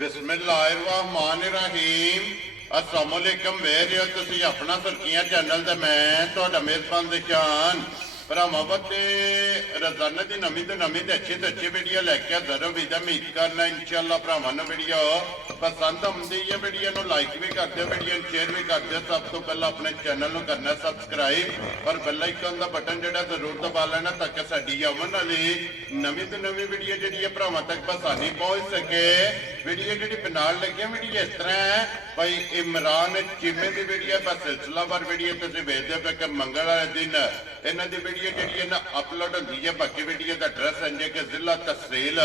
बिस्मिल्लाहिर्रहमानिर्रहीम अस्सलामुअलैकुम वेरियो तुसी अपना सुर्खियां चैनल ते मैं तुहाडा मेज़बान निशान भरावां बते रोजाना की नवी तो अच्छी वीडियो लैके हाज़र हो। उम्मीद करना इंशाअल्लाह भरावां नूं वीडियो पसंद आउंदी है। वीडियो नूं लाइक भी कर दिओ, वीडियो नूं शेयर भी कर दिओ। सब तो पहला अपने चैनल नूं करना सबसक्राइब और बेल आइकन दा बटन जिहड़ा जरूर दबा लेना ताकि साडी आउण वाली नवी तो नवी वीडियो जिहड़ी है भरावां तक आसानी पहुंच सके। वीडियो जिहड़ी बनाउण लगे वीडियो इस तरह है भाई इमरान चीमे की वीडियो बस सिलसिलावार वीडियो तुसीं वेखदे पे कि मंगल वाले दिन इन्हां दी वीडियो जिहड़ी है ना अपलोड होंदी है। बाकी वीडियो का एड्रैस है कि जिला तहसील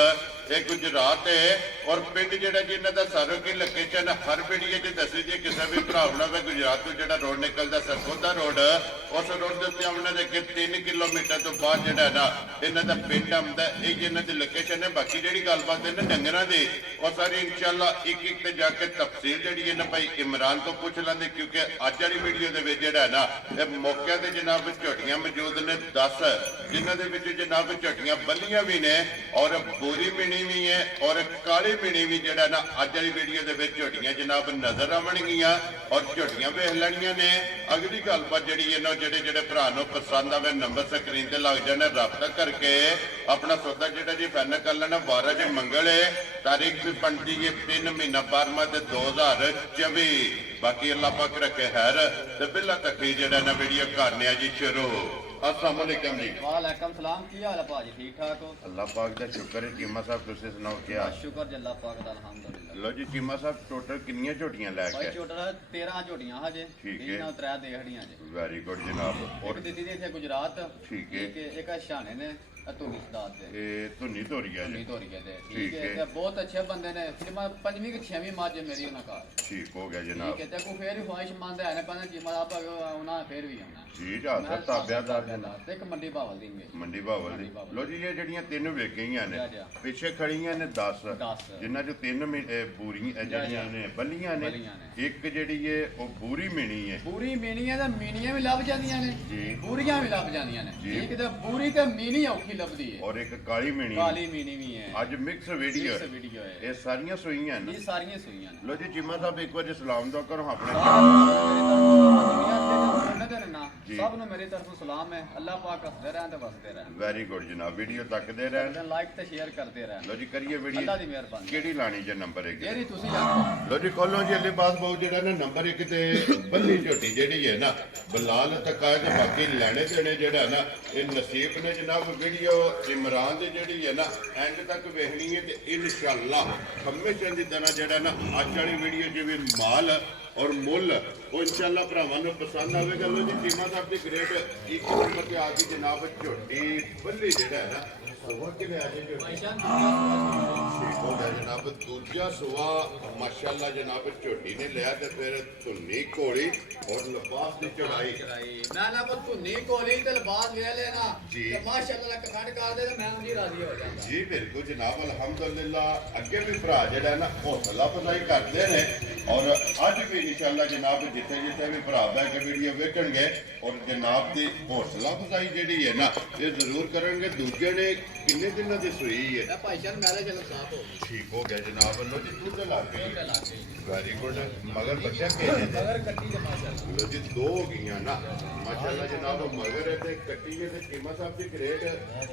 गुजरात है और पिंड जिहड़ा जी इन्हां दा सारों की लोकेशन हर वीडियो च दसी जी। किसी भी भरा गुजरात तो जो रोड निकलता सरगोदा रोड उस रोड के उत्ते आमने दे 3 किलोमीटर तो बाद जिहड़ा ना इन्हां दा पिंड आउंदा है। ये इन्हां दी लोकेशन है। बाकी जिहड़ी गलबात है ना डंगरां दी और सारी इंशाअल्लाह एक एक ते जाके तफसील जिहड़ी है ना भाई इमरान तो पूछ लेंगे क्योंकि अज वाली वीडियो दे विच जिहड़ा ना ये मौके ते जनाब झोटियां मौजूद ने 10 जिन्हां दे विच जनाब झोटियां बल्लियां भी ने और बोरी मिनी भी है और काली मिनी भी जिहड़ा ना अज वाली वीडियो दे विच झोटियां जनाब नजर आवणगियां और झोटियां वेख लैणियां ने। अगली गलबात जिहड़ी है ना जिहड़े जिहड़े भरा नूं पसंद आवे नंबर स्क्रीन ते लग जाने रब्ता करके अपना सौदा जिहड़ा जी फाइनल कर लेना। 12 च मंगल है, तारीख भी बनती है 3 महीना 12वां 2024। बाकी अल्लाह पाक रखे खैर ते बिल्ला तक जिहड़ा ना वीडियो करने जी शुरू। अस्सलाम वालेकुम जी। वालेकुम सलाम। की हाल है भाजी? ठीक ठाक हो? अल्लाह पाक दा शुक्र है। चीमा साहब तुसीं सुनाओ क्या? शुक्र जी अल्लाह पाक दा अल्हम्दुलिल्लाह। लो जी चीमा साहब टोटल कितनियां झोटियां भाई लैके? टोटल 13 झोटियां हजे, ठीक है। 3 3 देखड़ियां जे। वेरी गुड जनाब। एक दीदी दी इथे गुजरात, ठीक है। एक शाने ने धुनी सदात दे धुनी धोरिया जी। धुनी धोरिया दे ठीक ठीक है। है। ते बहुत अच्छे बंदे ने। फिर मैं 5वीं कि 6वीं मार्च मेरी उन्हां का ठीक हो गया ठीक जनाब है। ते को फिर भी ख्वाहिशमंद है ने पता जी मां आप उन्हां फिर भी आउणा जी जा सकता ब्याहदार ते एक मंडी भावल देंगे मंडी भावल दी। लो जी ये जड़ियां 3 वेखियां ने जा जा। पिछे खड़ियां ने 10 10 जिन्हां जो 3 बूरी जड़ियां ने बल्लियां ने बल्लियां ने। एक जड़ी है वो बूरी मिनी है। पूरी मीनियां ते मीनियां भी लभ जांदियां ने जी। पूरियां भी लभ जांदियां ने जी। ठीक ते पूरी ते मीनी औखी लभदी है और एक काली मिनी काली मीनी भी है। अज मिक्स वीडियो मिक्स वीडियो है। ये सारियां सुईयां ने। ये सारियां सुईयां ने। लो जी चीमा साहब एक बार सलाम दो करो अपने जी। सब नु मेरी तरफ सलाम है। अल्लाह पाक हसदे रहन ते वसदे रहन। वेरी गुड जनाब। वीडियो तकदे रहन। लाइक ते शेयर करते रहन। लो जी करिए वीडियो अल्लाह दी मेहरबानी। केड़ी लानी जे नंबर 1 जेरी तुसी आखो। लो जी खोलो जी अली बात बहुत जेड़ा ना नंबर 1 ते बल्ली झोटी जेड़ी है ना बलाल तक आए ते बाकी लेने देने जेड़ा ना ये नसीब ने जनाब। वीडियो इमरान दी जेड़ी है ना एंड तक वेखनी है ते इंशाअल्लाह हमेशा दी तरह जेड़ा ना अज वाली वीडियो च भी माल और मुल वो इंशाअल्लाह भरावां नूं पसंद आवेगा। लो जी चीमा साहब दी ग्रेट एक नंबर पे आके जनाब झोटी बल्ली जेड़ा है ना सुबह के लिए आज झोटी ठीक हो गया जनाब। दूजा सुबह माशाअल्लाह जनाब झोटी ने लिया ते फिर धुनी घोड़ी और लिबास की चढ़ाई ना ना को धुनी कोली ते लिबास ले लेना जी। ते माशाअल्लाह कमेंट कर दे ते मैं उंदी राजी हो जांदा जी बिल्कुल जनाब अल्हम्दुलिल्लाह। अगे भी भरा जेड़ा ना हौसला अफजाई करते हैं और अज भी इंशाअल्लाह जनाब जिथे जिथे भी भरा बह के वीडियो वेखणगे और जनाब की हौसला अफजाई जेड़ी है ना ये जरूर करेंगे। दूजे ने किन्ने दिनों की सुई है? ए भाई जान मैरिज चलो साफ हो गई। ठीक हो गया जनाब। लो जी दूध ला के दूध ला के वेरी गुड। मगर बच्चा के मगर कट्टी के माशाअल्लाह। लो जी 2 हो गई ना माशाअल्लाह जनाब। मगर है ते कट्टी है ते चीमा साहब की ग्रेट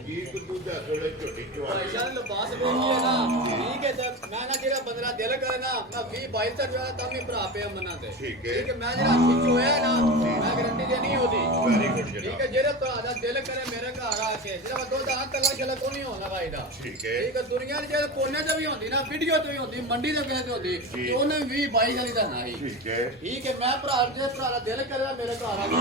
की दूध है थोड़े छोटी चवा भाईजान लिबास भी है ना ठीक है। जब मैं ना जेरा बंदा दिल करे ना मैं 20 22 तक जो है तब भी भरा पे मना दे ठीक है। ठीक है। मैं जेरा खिच होया ना मैं गारंटी देनी होती वेरी गुड ठीक जनाब। है। जेरा भरा दा दिल करे मेरे घर आके जेरा दो दांत तला चला को नहीं होना भाई दा ठीक है। ठीक है। दुनिया ਦੇ ਜਿਹੜੇ ਕੋਨੇ ਤੇ ਵੀ ਹੁੰਦੀ ਨਾ ਵੀਡੀਓ ਤੇ ਵੀ ਹੁੰਦੀ ਮੰਡੀ ਦੇ ਕਿਸੇ ਤੇ ਹੁੰਦੀ ਤੇ ਉਹਨੇ 20 22 ਵਾਲੀ ਦਾ ਨਾ ਹੀ ठीक है। ਠੀਕ ਹੈ। ਮੈਂ ਭਰਾ ਜੇ ਭਰਾ ਦਾ ਦਿਲ ਕਰੇ ਮੇਰੇ ਘਰ ਆ ਕੇ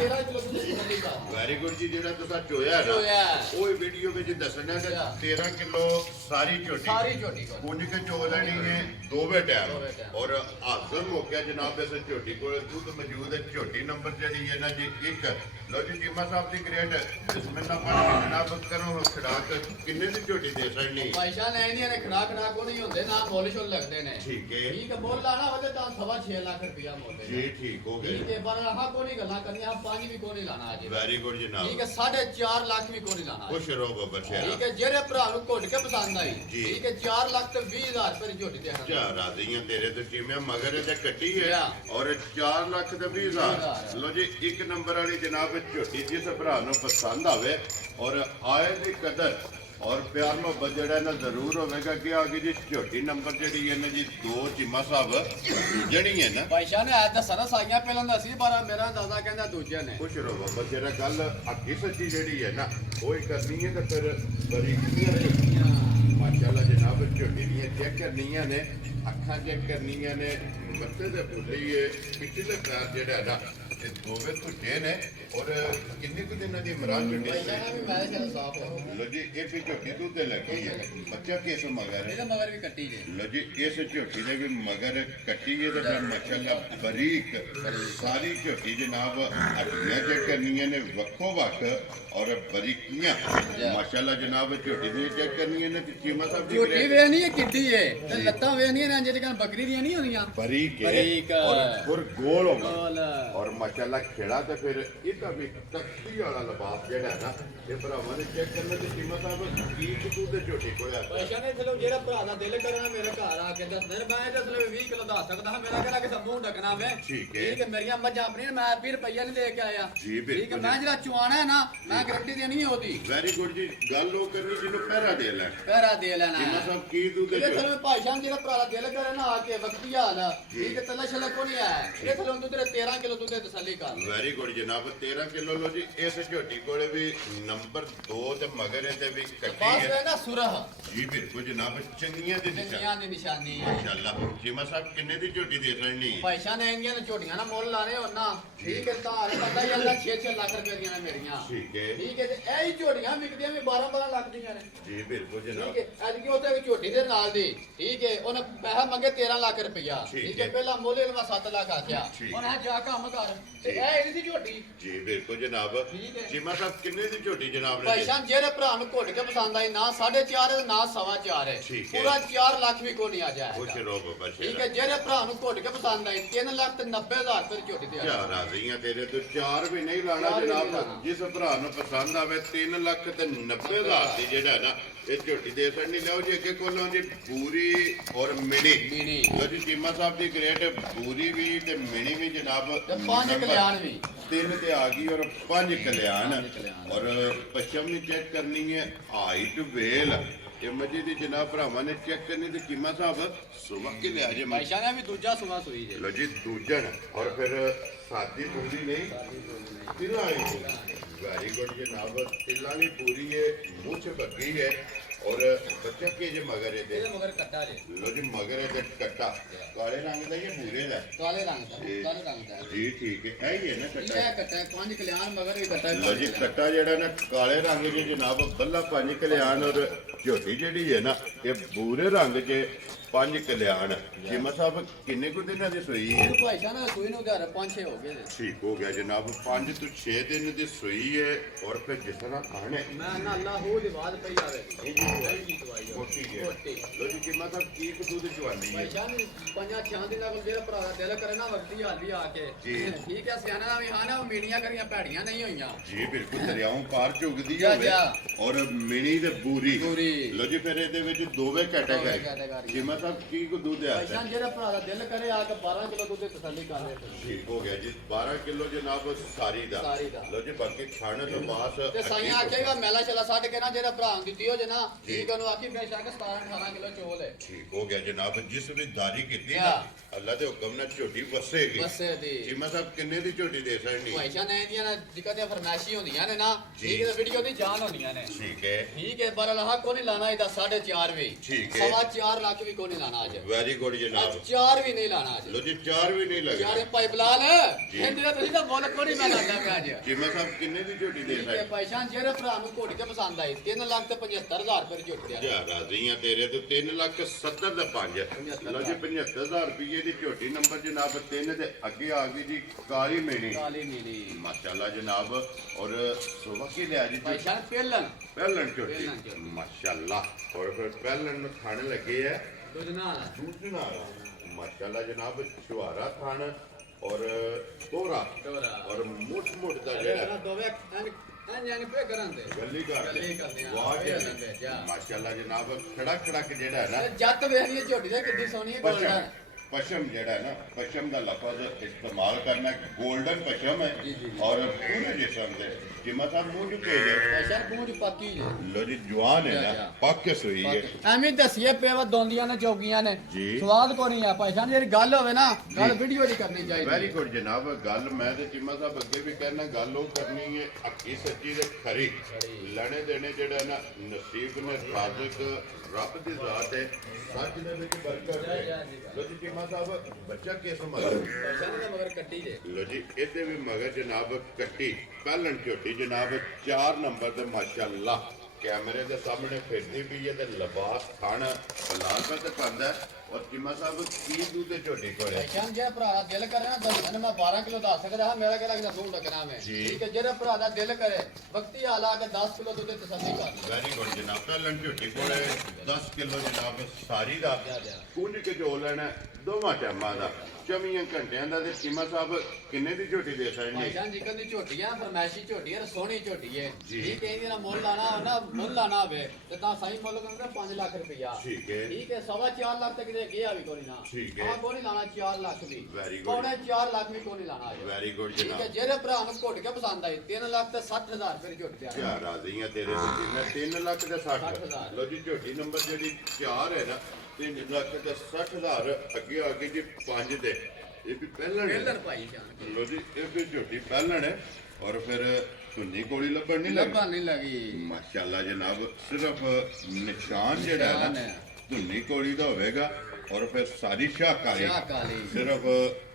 13 ਕਿਲੋ ਦੁੱਧ ਮੰਡੀ ਦਾ वेरी गुड जी जेड़ा तुसा चोया ना ਚੋਇਆ ਉਹ ਵੀਡੀਓ ਵਿੱਚ ਦੱਸਣਾ ਕਿ 13 ਕਿਲੋ ਸਾਰੀ ਝੋਟੀ ਸਾਰੀ ਝੋਟੀ ਕੋਲ ਕੁੰਜ ਕੇ ਚੋ ਲੈਣੀ ਹੈ ਦੋਵੇਂ ਦੋਵੇਂ ਟਾਈਮ time। ਔਰ ਹਾਜ਼ਰ ਹੋ ਗਿਆ ਜਨਾਬ ਇਸ ਝੋਟੀ ਕੋਲ ਦੁੱਧ ਮੌਜੂਦ ਹੈ। ਝੋਟੀ ਨੰਬਰ ਜਿਹੜੀ ਹੈ ਹੈ ਨਾ ਜੀ ਇੱਕ। ਲੋ ਜੀ ਚੀਮਾ ਸਾਹਿਬ ਦੀ ਗ੍ਰੇਡ ਬਿਸਮਿਲ੍ਲਾ ਪੜ੍ਹ ਕੇ ਜਨਾਬ ਕਰੋ ਖੜਾਕ ਕਿੰਨੇ ਦੀ ਝੋਟੀ ਦੇ ਸਕਣੀ? ਪੈਸਾ ਲੈਣੀਆਂ ਨੇ ਖੜਾ ਕੋ ਨਹੀਂ ਹੁੰਦੇ ਨਾ ਮੁੱਲ ਸ਼ੁੱਲ ਲੱਗਦੇ ਨੇ। ਠੀਕ ਹੈ ਠੀਕ ਹੈ, ਮੁੱਲ ਲਾਣਾ ਹੋਵੇ ਤਾਂ 6.5 ਲੱਖ ਰੁਪਇਆ ਮੁੱਲ ਹੈ। ਜੀ ਠੀਕ ਹੋ ਠੀਕ ਗਏ। ਹੈ, ਪਰ ਆਹ ਕੋ ਨਹੀਂ ਗੱਲਾਂ ਕਰਨੀਆਂ, ਆਹ 5 ਵੀ ਕੋ ਨਹੀਂ ਲਾਣਾ ਅਜੇ। ਵੈਰੀ ਗੁੱਡ ਜਨਾਬ। ਠੀਕ ਹੈ, 4.5 ਲੱਖ ਵੀ ਕੋ ਨਹੀਂ ਲਾਣਾ। ਖੁਸ਼ ਰਹੋ ਬੱਬਰ ਠੀਕ ਸ਼ੇਰਾ। ਹੈ, ਜਿਹੜੇ ਭਰਾ ਨੂੰ ਘੁੱਟ ਕੇ ਪਸੰਦ ਆਈ। ਜੀ। ਠੀਕ ਹੈ, 4 ਲੱਖ ਤੇ 20,000 ਰੁਪਏ ਦੀ ਝੋਟੀ ਦੇ ਚਾ ਰਾਜ਼ੀਆਂ ਤੇਰੇ ਤੇ ਚੀਮਿਆ ਮਗਰ ਤੇ ਕੱਟੀ ਹੈ ਲਿਆ। ਔਰ 4 ਲੱਖ ਤੇ 20,000। ਲੋ ਜੀ ਇੱਕ ਨੰਬਰ ਵਾਲੀ ਜਨਾਬ ਝੋਟੀ ਜਿਸ ਭਰਾ ਨੂੰ ਪਸੰਦ ਆਵੇ ਔਰ ਆਏ ਦੀ ਕਦਰ ਔਰ ਪਿਆਰ ਮੁਹੱਬਤ ਜਿਹੜਾ ਨਾ ਜ਼ਰੂਰ ਹੋਵੇਗਾ ਕਿ ਆਗੇ ਜੀ ਝੋਟੀ ਨੰਬਰ ਜਿਹੜੀ ਹੈ ਨਾ ਜੀ 2 ਚੀਮਾ ਸਾਹਿਬ ਜਿਹੜੀ ਹੈ ਨਾ। ਪੈਸਾ ਨੇ ਆਇਆ ਦੱਸਣਾ ਸਾਈਆਂ ਪਹਿਲਾਂ ਦਾ ਸੀ, ਪਰ ਮੇਰਾ ਦਾਦਾ ਕਹਿੰਦਾ ਦੂਜੇ ਨੇ। ਖੁਸ਼ ਰਹੋ ਬਾਬਾ ਜਿਹੜਾ ਗੱਲ ਅੱਗੇ ਸੱਚੀ ਜਿਹੜੀ ਹੈ ਨਾ ਉਹ ਹੀ ਕਰਨੀ ਹੈ ਤੇ ਫਿਰ ਬਰੀਕੀਆਂ ਮਾਸ਼ਾਅੱਲਾ ਜਨਾਬ ਝੋਟੀ ਦੀਆਂ ਚੈੱਕ ਕਰਨੀਆਂ ਨੇ, ਅੱਖਾਂ ਚੈੱਕ ਕਰਨੀਆਂ ਨੇ, ਮੱਥੇ ਤੇ ਫੁੱਲੀਏ ਪਿਛਲੇ ਪੈਰ ਜਿਹੜਾ ਨਾ ਇਹ ਦੋਵੇਂ ਝੁੱਟੇ ਨੇ ਔਰ ਕਿੰਨੇ ਕੁ ਦਿਨਾਂ ਦੀ ਮਰਾਜ ਝੁੱਟੀ ਪੈਸਾ ਨੇ ਵੀ ਮੈਂ ਚਲ ਸਾਫ ਹੋ ਲੋ ਜੀ ਇਹ ਵੀ ਝੋਟੀ ਦੁੱਧ ਤੇ ਲੱਗੀ ਹੈ ਬੱਚਾ ਕਿਸ ਮਗਰ ਹੈ। ਇਹਦੇ ਮਗਰ ਵੀ ਕੱਟੀ ਜੇ। ਲੋ ਜੀ ਇਸ ਝੋਟੀ ਦੇ ਵੀ ਮਗਰ ਕੱਟੀ ਹੈ ਤੇ ਫਿਰ ਮਾਸ਼ਾਅੱਲਾ ਬਰੀਕ ਸਾਰੀ ਝੋਟੀ ਜਨਾਬ ਹੱਡੀਆਂ ਚੈੱਕ ਕਰਨੀਆਂ ਨੇ ਵੱਖੋ ਵੱਖ ਔਰ ਬਰੀਕੀਆਂ ਮਾਸ਼ਾਅੱਲਾ ਜਨਾਬ ਝੋਟੀ ਦੀ ਚੈੱਕ ਕਰਨੀਆਂ ਨੇ। ਚੀਮਾ ਸਾਹਿਬ ਦੀ ਝੋਟੀ ਵੇਖਣੀ ਹੈ ਕਿੱਡੀ ਏ ਤੇ ਲੱਤਾਂ ਵੇਖਣੀਆਂ ਨੇ ਜਿਹੜੇ ਕਹਿੰਦੇ ਬੱਕਰੀ ਦੀਆਂ ਨਹੀਂ ਹੁੰਦੀਆਂ। ਬਰੀਕ ਹੈ ਬਰੀਕ। ਔਰ ਪੁਰ ਗੋਲ ਹੋਗਾ ਗੋਲ। ਔਰ ਮਾਸ਼ਾਅੱਲਾ ਖੇੜਾ ਤੇ ਫਿਰ ਇਹਦਾ ਵੀ ਤਖਤੀ ਵਾਲਾ ਲਿਬਾਸ ਜਿਹੜਾ ਹੈ ਨਾ ਇਹ ਭਰਾਵਾਂ ਨੇ ਚੈੱਕ ਕਰਨਾ ਤੇ ਚੀਮਾ ਸਾਹਿਬ ਕੀ ਕਸੂਰ ਦੇ ਝੋਟੀ ਕੋਲ ਆ। ਪੈਸਾ ਨੇ ਚਲੋ ਜਿਹੜਾ ਭਰਾ ਦਾ ਦਿਲ ਕਰਨਾ ਮੇਰੇ ਘਰ ਆ ਕੇ ਦੱਸ ਦੇ, ਮੈਂ ਦੱਸ ਲਵੇ 20 ਕਿਲੋ ਦੱਸ ਸਕਦਾ ਹਾਂ। ਮੇਰਾ ਕਿਹੜਾ ਕਿਸੇ ਮੂੰਹ ਢਕਣਾ ਮੈਂ। ਠੀਕ ਹੈ। ਠੀਕ ਹੈ, ਮੇਰੀਆਂ ਮੱਝਾਂ ਆਪਣੀਆਂ ਮੈਂ 20 ਰੁਪਈਆ ਨਹੀਂ ਦੇ ਕੇ ਆਇਆ। ਜੀ, ਠੀਕ ਹੈ, ਬਿਲਕੁਲ। ਮੈਂ ਜਿਹੜਾ ਚੁਆਣਾ ਹੈ ਨਾ ਮੈਂ ਗਰੰਟੀ ਦੇਣੀ ਹੈ ਉਹਦੀ। ਵੈਰੀ ਗੁੱਡ ਜੀ ਗੱਲ ਉਹ ਕਰਨੀ ਜਿਹਨੂੰ ਪਹਿਰਾ ਦੇ ਲੈ। ਪਹਿਰਾ ਦੇ ਲੈਣਾ ਚੀਮਾ ਹੈ। ਸਾਹਿਬ ਕੀ ਦੁੱਧ ਦੇ ਇਹਦੇ ਝੋਟੀ? ਥੱਲੇ ਭਾਈ ਸਾਹਿਬ ਜਿਹੜਾ ਭਰਾ ਦਾ ਦਿਲ ਕਰੇ ਨਾ ਆ ਕੇ ਵਕਤੀ ਹਾਲ ਠੀਕ ਹੈ ਤੱਲਾ ਛੱਲਾ ਕੋ ਨਹੀਂ ਆਇਆ। ਇਹਦੇ ਥੱਲੇ ਦੁੱਧ ਦੇ 13 ਕਿਲੋ ਦੁੱਧ ਦੀ ਤਸੱਲੀ ਕਰ। ਵੈਰੀ ਗੁੱਡ ਜਨਾਬ 13 ਕਿਲੋ ਲੋ ਜੀ ਇਸ ਝੋਟੀ ਕੋਲੇ ਵੀ ਨੰਬਰ 2 ਤੇ ਮਗਰ ਇਹਦੇ ਵੀ ਕੱਟੀ ਬਾਸ ਹੈ। ਹੈ ਨਾ ਸੁਰਹ ਜੀ ਬਿਲਕੁਲ ਜਨਾਬ ਚੰਗੀਆਂ ਦੀ ਨਿਸ਼ਾਨ ਦੁਨੀਆ ਦੀ ਨਿਸ਼ਾਨੀ ਹੈ। ਮਾਸ਼ਾਅੱਲਾ ਚੀਮਾ ਸਾਹਿਬ ਕਿੰਨੇ ਦੀ ਝੋਟੀ ਦੇ ਰਹਿਣੀ ਹੈ? ਪੈਸਾ ਨੇ ਇੰਨੀਆਂ ਝੋਟੀਆਂ ਨਾ ਮੁੱਲ ਲਾਣੇ ਹੋਣ ਨਾ। ਠੀਕ ਹੈ, ਧਾਰ ਪਤਾ ਹੀ ਅੱਲਾ 6-6 ਲੱਖ ਰੁਪਏ ਦੀਆਂ ਨੇ ਮੇਰੀਆਂ। ਠੀਕ ਹੈ ਠੀਕ ਹੈ, ਤੇ ਇਹ ਹੀ ਝੋਟੀਆਂ ਵਿਕਦੀਆਂ ਵੀ 12-12 ਲੱਖ ਦੀਆਂ ਨੇ। ਜੀ ਬਿਲਕੁਲ ਠੀਕ ਜਨਾਬ ਹੈ, ਅੱਜ ਕੀ ਉੱਥੇ ਇੱਕ ਝੋਟੀ ਦੇ ਨਾਲ ਦੀ ਠੀਕ ਹੈ ਉਹਨੇ ਪੈਸਾ ਮੰਗੇ 13 ਲੱਖ ਰੁਪਇਆ। ਠੀਕ ਠੀਕ ਹੈ, ਹੈ। ਪਹਿਲਾਂ ਮੁੱਲ ਇਹਦਾ 7 ਲੱਖ ਆਖਿਆ। ਠੀਕ। ਹੁਣ ਇਹ ਜਾ ਕੰਮ ਕਰ ਤੇ ਇਹ ਇਹਦੀ ਸੀ ਝੋਟੀ। ਜੀ ਬਿਲਕੁਲ ਜਨਾਬ ਠੀਕ ਹੈ। ਚੀਮਾ ਸਾਹਿਬ ਕਿੰਨੇ ਦੀ ਝੋਟੀ ਜਨਾਬ ਨੇ? ਪੈਸਾ ਜਿਹੜੇ ਭਰਾ ਨੂੰ ਘੁੱਟ ਕੇ ਪਸੰਦ ਆਈ ਨਾ 4.5 ਹੈ ਨਾ 4.25 ਹੈ। ਠੀਕ ਹੈ। ਪੂਰਾ 4 ਲੱਖ ਵੀ ਕੋ ਨਹੀਂ ਆ ਖੁਸ਼ ਜਾਏਗਾ। ਰਹੋ ਬਾਬਾ ਠੀਕ ਸ਼ੇਰਾ। ਹੈ, ਜਿਹੜੇ ਭਰਾ ਨੂੰ ਘੁੱਟ ਕੇ ਪਸੰਦ ਆਈ 3 ਲੱਖ ਤੇ 90,000 ਰੁਪਏ ਦੀ ਝੋਟੀ ਤੇ ਆ। ਚਾਰ ਰਾਜ਼ੀਆਂ ਤੇਰੇ ਤੋਂ 4 ਵੀ ਨਹੀਂ ਲਾਣਾ ਚਾਰ ਵੀ ਨਹੀਂ ਜਨਾਬ। ਲਾਣਾ। ਜਿਸ ਭਰਾ ਨੂੰ ਪਸੰਦ ਆਵੇ 3 ਲੱਖ ਤੇ 90,000 ਦੀ ਜਿਹੜਾ ਨਾ ਇਹ ਝੋਟੀ ਦੇ ਸਕਣੀ। ਲਓ ਜੀ ਅੱਗੇ ਕੋਲੋਂ ਜੀ ਬੂਰੀ ਔਰ ਮਿਣੀ। ਮਿਣੀ। ਲਓ ਜੀ ਚੀਮਾ ਸਾਹਿਬ ਦੀ ਗ੍ਰੇਟ ਬੂਰੀ ਵੀ ਤੇ ਮਿਣੀ ਵੀ ਜਨਾਬ ਤੇ 5 ਕਲਿਆਣ ਵੀ। 3 ਤੇ ਆ ਗਈ ਔਰ 5 ਕਲਿਆਣ ਪੰਜ ਕਲਿਆਣ। ਔਰ ਪਛਮ ਵੀ ਚੈੱਕ ਕਰਨੀ ਹੈ ਹਾਈਟ ਵੇਲ ਇਹ ਮੱਝੀ ਦੀ ਜਨਾਬ ਭਰਾਵਾਂ ਨੇ ਚੈੱਕ ਕਰਨੀ ਤੇ ਚੀਮਾ ਸਾਹਿਬ ਸੁਬਹ ਕੇ ਲਿਆ ਜੇ ਪੈਸਾ ਨੇ ਵੀ ਦੂਜਾ ਸੁਆ ਸੂਈ ਜੇ। ਲੋ ਜੀ ਦੂਜਣ ਔਰ ਫਿਰ ਸਾਦੀ ਪੂਰੀ ਨਹੀਂ ਤਿਲਾਂ ਵਾਲੀ ਵੈਰੀ ਗੁੱਡ ਜਨਾਬ ਤਿਲਾਂ ਵਾਲੀ ਪੂਰੀ ਹੈ ਮੂੰਹ ਚ ਬੱਗੀ ਹੈ ਔਰ ਬੱਚਾ ਕੇ ਜੇ ਮਗਰ ਇਹਦੇ ਇਹਦੇ ਮਗਰ ਕੱਟਾ ਜੇ। ਲੋ ਜੀ ਮਗਰ ਇਹਦੇ ਕੱਟਾ ਕਾਲੇ ਰੰਗ ਦਾ ਜਾਂ ਭੂਰੇ ਦਾ? ਕਾਲੇ ਰੰਗ ਦਾ। ਕਾਲੇ ਰੰਗ ਦਾ। ਜੀ ਠੀਕ ਹੈ ਇਹ ਹੀ ਹੈ ਨਾ ਕੱਟਾ। ਇਹ ਕੱਟਾ ਹੈ, 5 ਕਲਿਆਣ ਮਗਰ ਵੀ ਕੱਟਾ ਹੈ। ਲੋ ਜੀ ਕੱਟਾ ਜਿਹੜਾ ਨਾ ਕਾਲੇ ਰੰਗ ਦੇ ਜਨਾਬ ਬੱਲਾ 5 ਕਲਿਆਣ ਔਰ ਝੋਟੀ ਜਿਹੜੀ ਹੈ ਨਾ ਇਹ ਭੂਰੇ ਰੰਗ 'ਚ 5 ਕਲਿਆਣ। ਜਿਮਾ ਸਾਹਿਬ ਕਿੰਨੇ ਕੁ ਦਿਨਾਂ ਦੀ ਸੋਈ ਹੈ? ਇਹ ਭਾਈ ਸਾਹਿਬ ਨੇ ਸੂਈ ਨੂੰ ਉਧਾਰ 5-6 ਹੋ ਗਏ ਨੇ। ਠੀਕ ਹੋ ਗਿਆ ਜਨਾਬ 5 ਤੋਂ 6 ਦਿਨ ਦੀ ਸੂਈ ਹੈ ਔਰ ਫਿਰ ਜਿਸ ਤਰ੍ਹਾਂ ਖਾਣੇ ਮੈਂ ਨਾ ਅੱਲਾ ਹੋ ਦੀ ਬਾਤ ਪਈ ਆਵੇ। ਇਹ ਜੀ ਇਹ ਦਵਾਈ ਆ। ਮੋਟੀ ਹੈ ਮੋਟੀ। ਲੋ ਜੀ ਕਿੰਨਾ ਤਾਂ ਕੀ ਕਸੂਦ ਚਵਾਨੀ ਹੈ? ਭਾਈ ਸਾਹਿਬ ਨੇ 5-6 ਦਿਨਾਂ ਕੋਲ ਜਿਹੜਾ ਭਰਾ ਦਾ ਦਿਲ ਕਰੇ ਨਾ ਵਰਤੀ ਹਾਲ ਵੀ ਆ ਕੇ। ਜੀ। ਠੀਕ ਹੈ, ਸਿਆਣਾ ਦਾ ਵੀ ਹਾਂ ਨਾ ਮੀਣੀਆਂ ਕਰੀਆਂ ਭੈੜੀਆਂ ਨਹੀਂ ਹੋਈਆਂ। ਜੀ ਬਿਲਕੁਲ ਦਰਿਆਓਂ ਪਾਰ ਝੁਕਦੀ ਜਾ, ਹੋਵੇ ਜਾ। ਔਰ ਮਿਣੀ ਤੇ ਬੂਰੀ। ਬੂਰੀ। ਲੋ ਜੀ ਫਿਰ ਇਹਦੇ ਵਿੱਚ ਦੋਵੇਂ category। ਕੈਟਾਗਰੀ ਜਿਮਾ ਸਾਹਿਬ ਕੀ ਕੋ ਦੁੱਧ ਭਾਈ ਆ ਸਾਹਿਬ ਜਿਹੜਾ ਭਰਾ ਦਾ ਦਿਲ ਕਰੇ ਆ ਕੇ 12 ਕਿਲੋ ਦੁੱਧ ਦੀ ਤਸੱਲੀ ਕਰ ਲੈ। ਠੀਕ ਹੋ ਗਿਆ ਜੀ 12 ਕਿਲੋ ਜਨਾਬ ਸਾਰੀ ਦਾ। ਸਾਰੀ ਦਾ। ਲੋ ਜੀ ਬਾਕੀ ਖਾਣੇ ਤੋਂ ਬਾਅਦ ਤੇ ਸਾਈਆਂ ਆਖੇਗਾ ਮੈਲਾ ਚਲਾ ਛੱਡ ਕੇ ਨਾ ਜਿਹੜਾ ਭਰਾ ਨੂੰ ਦਿੱਤੀ ਹੋ ਜੇ ਨਾ ਠੀਕ ਉਹਨੂੰ ਆਖੀ ਬੇਸ਼ੱਕ 17-18 ਕਿਲੋ ਚੋਲ ਹੈ। ਠੀਕ ਹੋ ਗਿਆ ਜਨਾਬ ਜਿਸ ਵੀ ਦਾਰੀ ਕੀਤੀ ਨਾ ਜਾ। ਅੱਲਾ ਦੇ ਹੁਕਮ ਨਾਲ ਝੋਟੀ ਵਸੇਗੀ। ਬੱਸੇ ਦੀ ਜਿਮਾ ਸਾਹਿਬ ਕਿੰਨੇ ਦੀ ਝੋਟੀ ਦੇ ਸਕਣੀ? ਭਾਈ ਸਾਹਿਬ ਨੇ ਇਹਦੀਆਂ ਦਿੱਕਤਾਂ ਫਰਮਾਇਸ਼ੀ ਹੁੰਦੀਆਂ ਨੇ ਨਾ ਜੀ। ਠੀਕ ਹੈ ਵੀਡੀਓ ਦੀ ਜਾਨ ਹੁੰਦੀਆਂ ਨੇ। ਠੀਕ ਹੈ ਠੀਕ ਹੈ ਪਰ ਅੱਲਾਹ ਕੋ ਨਹੀਂ ਨਹੀਂ ਲਾਣਾ ਇਹਦਾ 4.5 ਵੀ ਠੀਕ ਹੈ। 4.5 ਲੱਖ ਵੀ ਕੋਈ ਨਹੀਂ ਲਾਣਾ ਅੱਜ ਵੈਰੀ ਗੁੱਡ ਜਨਾਬ 4 ਵੀ ਨਹੀਂ ਲਾਣਾ ਅੱਜ ਲੋ ਜੀ 4 ਵੀ ਨਹੀਂ ਲੱਗਦਾ ਯਾਰ ਇਹ ਪਾਈਪਲਾਲ ਜੀ। ਇਹਦੇ ਦਾ ਤੁਸੀਂ ਤਾਂ ਮੁੱਲ ਕੋਈ ਨਹੀਂ ਮੈਂ ਲਾਂਦਾ ਪਿਆ ਅੱਜ ਜਿਵੇਂ ਸਾਹਿਬ ਕਿੰਨੇ ਦੀ ਝੋਟੀ ਦੇ ਠੀਕ ਰਹੇ ਹੈ ਪੈਸਾ ਜਿਹੜੇ ਭਰਾ ਨੂੰ ਘੋੜੀ ਤੇ ਪਸੰਦ ਆਈ 3,75,000 ਰੁਪਏ ਦੀ ਝੋਟੀ ਆ ਜਾ ਰਾਜ਼ੀਆਂ ਤੇਰੇ ਤੇ 3,70,000 ਦਾ 5 ਲੋ ਜੀ 75,000 ਰੁਪਏ ਦੀ ਝੋਟੀ ਨੰਬਰ ਜਨਾਬ 3 ਦੇ ਅੱਗੇ ਆ ਗਈ ਜੀ ਕਾਲੀ ਮੇਣੀ ਕਾਲੀ ਨੀਲੀ ਮਾਸ਼ਾਅੱਲਾ ਜਨਾਬ ਔਰ ਸੁਬਹ ਕੀ ਲਿਆ ਜੀ ਪੈਸਾ ਪਹਿਲਨ ਪਹਿਲਣ ਝੋਟੀ ਪਹਿਲਣ ਝੋਟੀ। ਮਾਸ਼ਾਅੱਲਾ ਔਰ ਫਿਰ ਪਹਿਲਣ ਨੂੰ ਖਾਣੇ ਲੱਗੇ ਆ ਦੁਜਨਾ दूध नारा माशाल्लाह जनाब छुआरा थान और तोरा ਤੋਰਾ और मुठ मुठ दा ਜਿਹੜਾ जेड़ा ਦੋਵੇਂ ਐਨ ਜਾਨ ਪੇ ਕਰਨ ਦੇ गली गली करदे कर आ, वाह ये जी लंबे, जा। माशाल्लाह जनाब खड़ा खड़ा के जेड़ा है ना ਜੱਟ ਵੇਖਣੀ ਝੋਟੀ ਦੇ ਕਿੱਡੀ ਸੋਹਣੀ ਹੈ पशम ਗੋਲਡਨ पशम जेड़ा है ना पशम का लफज इस्तेमाल करना गोल्डन पशम है जी, जी, जी। और पूरे जिस्म दे जिम्मा साहब मुंह चुके जे ਪੈਸਾ ਪੂੰਝ ਪੱਕੀ ਜੇ लो जी जवान है जा, ना जा। पक्के सुई है ਐਵੇਂ ਦਸੀਏ ਪੇਵਾ ਦੋਂਦੀਆਂ ਨੇ ਚੌਕੀਆਂ ਨੇ ਜੀ। ਸਵਾਦ ਕੋ ਨਹੀਂ ਆ ਪੈਸਾ ਜਿਹੜੀ ਗੱਲ ਹੋਵੇ ਨਾ ਗੱਲ ਵੀਡੀਓ ਦੀ ਕਰਨੀ ਚਾਹੀਦੀ ਵੈਰੀ ਗੁੱਡ ਜਨਾਬ ਗੱਲ ਮੈਂ ਤੇ ਚੀਮਾ ਸਾਹਿਬ ਅੱਗੇ ਵੀ ਕਹਿਣਾ ਗੱਲ ਉਹ ਕਰਨੀ ਹੈ ਹੱਕੀ ਸੱਚੀ ਤੇ ਖਰੀ ਲੈਣੇ ਦੇਣੇ ਜਿਹੜਾ ਨਾ ਨਸੀਬ ਨੇ ਰਾਜ਼ਕ ਰੱਬ ਦੀ ਜ਼ਾਤ ਹੈ ਸੱਚ ਦੇ ਵਿੱਚ ਬਰਕਤ ਹੈ ਲੋ ਜੀ ਚੀਮਾ ਸਾਹਿਬ ਬੱਚਾ ਕਿਸ ਮਗਰ ਪੈਸਾ ਨੇ ਤਾਂ ਮਗਰ ਕੱਟੀ ਜੇ ਲੋ ਜੀ ਇਹਦੇ ਵੀ ਮਗਰ ਜਨਾਬ ਕੱਟੀ ਪਹਿਲਣ ਝੋਟੀ ਜਨਾਬ 4 ਨੰਬਰ ਤੇ ਮਾਸ਼ਾਅੱਲਾ ਕੈਮਰੇ ਦੇ ਸਾਹਮਣੇ ਫਿਰਦੀ ਪਈ ਹੈ ਤੇ ਲਿਬਾਸ ਖਾਣ ਲਾਲ ਪਰ ਤੇ ਪਾਉਂਦਾ ਹੈ। ਔਰ ਚੀਮਾ ਸਾਹਿਬ ਕੀ ਦੂ ਤੇ ਝੋਟੀ ਕੋਲੇ ਪੈਸਾ ਜਿਹੜਾ ਭਰਾ ਦਾ ਦਿਲ ਕਰੇ ਨਾ ਦੱਸਣ ਮੈਂ 12 ਕਿਲੋ ਦੱਸ ਸਕਦਾ ਹਾਂ ਮੇਰਾ ਕਿਹੜਾ ਕਿਦਾ ਸੂਣ ਲੱਗਣਾ ਮੈਂ ਜੀ। ਠੀਕ ਹੈ ਜਿਹੜਾ ਭਰਾ ਦਾ ਦਿਲ ਕਰੇ ਵਕਤੀ ਹਾਲਾ ਕੇ 10 ਕਿਲੋ ਦੁੱਧ ਤੇ ਤਸੱਲੀ ਕਰ ਲਓ। ਵੈਰੀ ਗੁੱਡ ਜਨਾਬ ਪਹਿਲਣ ਝੋਟੀ ਕੋਲੇ 10 ਕਿਲੋ ਜਨਾਬ ਸਾਰੀ ਦਾ ਜਾ, ਜਾ। ਕੁੰਝ ਕੇ ਜੋ ਲੈਣਾ ਦੋਵਾਂ ਟਾਈਮਾਂ ਦਾ 24 ਘੰਟਿਆਂ ਦਾ ਤੇ ਚੀਮਾ ਸਾਹਿਬ ਕਿੰਨੇ ਦੀ ਝੋਟੀ ਦੇ ਸਕਦੇ ਭਾਈਜਾਨ ਜਿਕਰ ਦੀ ਝੋਟੀ ਆ ਫਰਮੈਸ਼ੀ ਝੋਟੀ ਹੈ ਸੋਹਣੀ ਝੋਟੀ ਹੈ ਜੀ। ਠੀਕ ਹੈ ਇਹਦੇ ਨਾਲ ਮੁੱਲ ਲਾਣਾ ਹੋ ਨਾ ਮੁੱਲ ਲਾਣਾ ਹੋਵੇ ਤੇ ਤਾਂ ਸਹੀ ਮੁੱਲ ਕਹਿੰਦਾ 5 ਲੱਖ ਰੁਪਇਆ ਠੀਕ ਹੈ। ਠੀਕ ਹੈ 4.5 ਲੱਖ ਤੱਕ ਦੇ ਗਿਆ ਵੀ ਕੋਈ ਨਾ ਠੀਕ ਹੈ। ਆਹ ਕੋਈ ਨਹੀਂ ਲਾਣਾ 4 ਲੱਖ ਵੀ Very good. ਪੌਣੇ 4 ਲੱਖ ਵੀ ਕੋਈ ਨਹੀਂ ਲਾਣਾ ਅਜੇ। ਵੈਰੀ ਗੁੱਡ ਠੀਕ ਹੈ ਜਨਾਬ ਜਿਹੜੇ ਭਰਾ ਨੂੰ ਘੁੱਟ ਕੇ ਪਸੰਦ ਆਈ 3 ਲੱਖ ਤੇ 60,000 ਰੁਪਏ ਦੀ ਝੋਟੀ ਆ ਕਿਆ ਰਾਜ਼ੀਆਂ ਤੇਰੇ ਤੇ ਜਿੰਨਾ 3 ਲੱਖ ਤੇ 60 60,000 ਲੋ ਜੀ ਝੋਟੀ ਨੰਬਰ ਜਿਹੜੀ 4 ਹੈ ਨਾ 3 ਲੱਖ ਤੇ 60,000 ਅੱਗੇ ਆ ਗਈ ਜੀ 5 ਦੇ ਇਹ ਵੀ ਪਹਿਲਣ ਪਹਿਲਰ ਹੈ ਭਾਈ ਜਾਨ ਲੋ ਜੀ ਇਹ ਵੀ ਝੋਟੀ ਪਹਿਲਣ ਹੈ ਔਰ ਫਿਰ ਧੁੰਨੀ ਕੋਲੀ ਲੱਭਣ ਨਹੀਂ ਲੱਗੀ ਲੱਭਣ ਨਹੀਂ ਲੱਗੀ ਮਾਸ਼ਾਅੱਲਾ ਜਨਾਬ ਸਿਰਫ ਨਿਸ਼ਾਨ ਜਿਹੜਾ ਹੈ ਨਿਸ਼ਾਨ ਨਾ ਹੈ। ਧੁੰਨੀ ਕੋਲੀ ਦਾ ਹੋਵੇਗਾ ਔਰ ਫਿਰ ਸਾਰੀ ਸ਼ਾਹਕਾਰੀ ਸ਼ਾਹ ਕਾਲੀ ਸਿਰਫ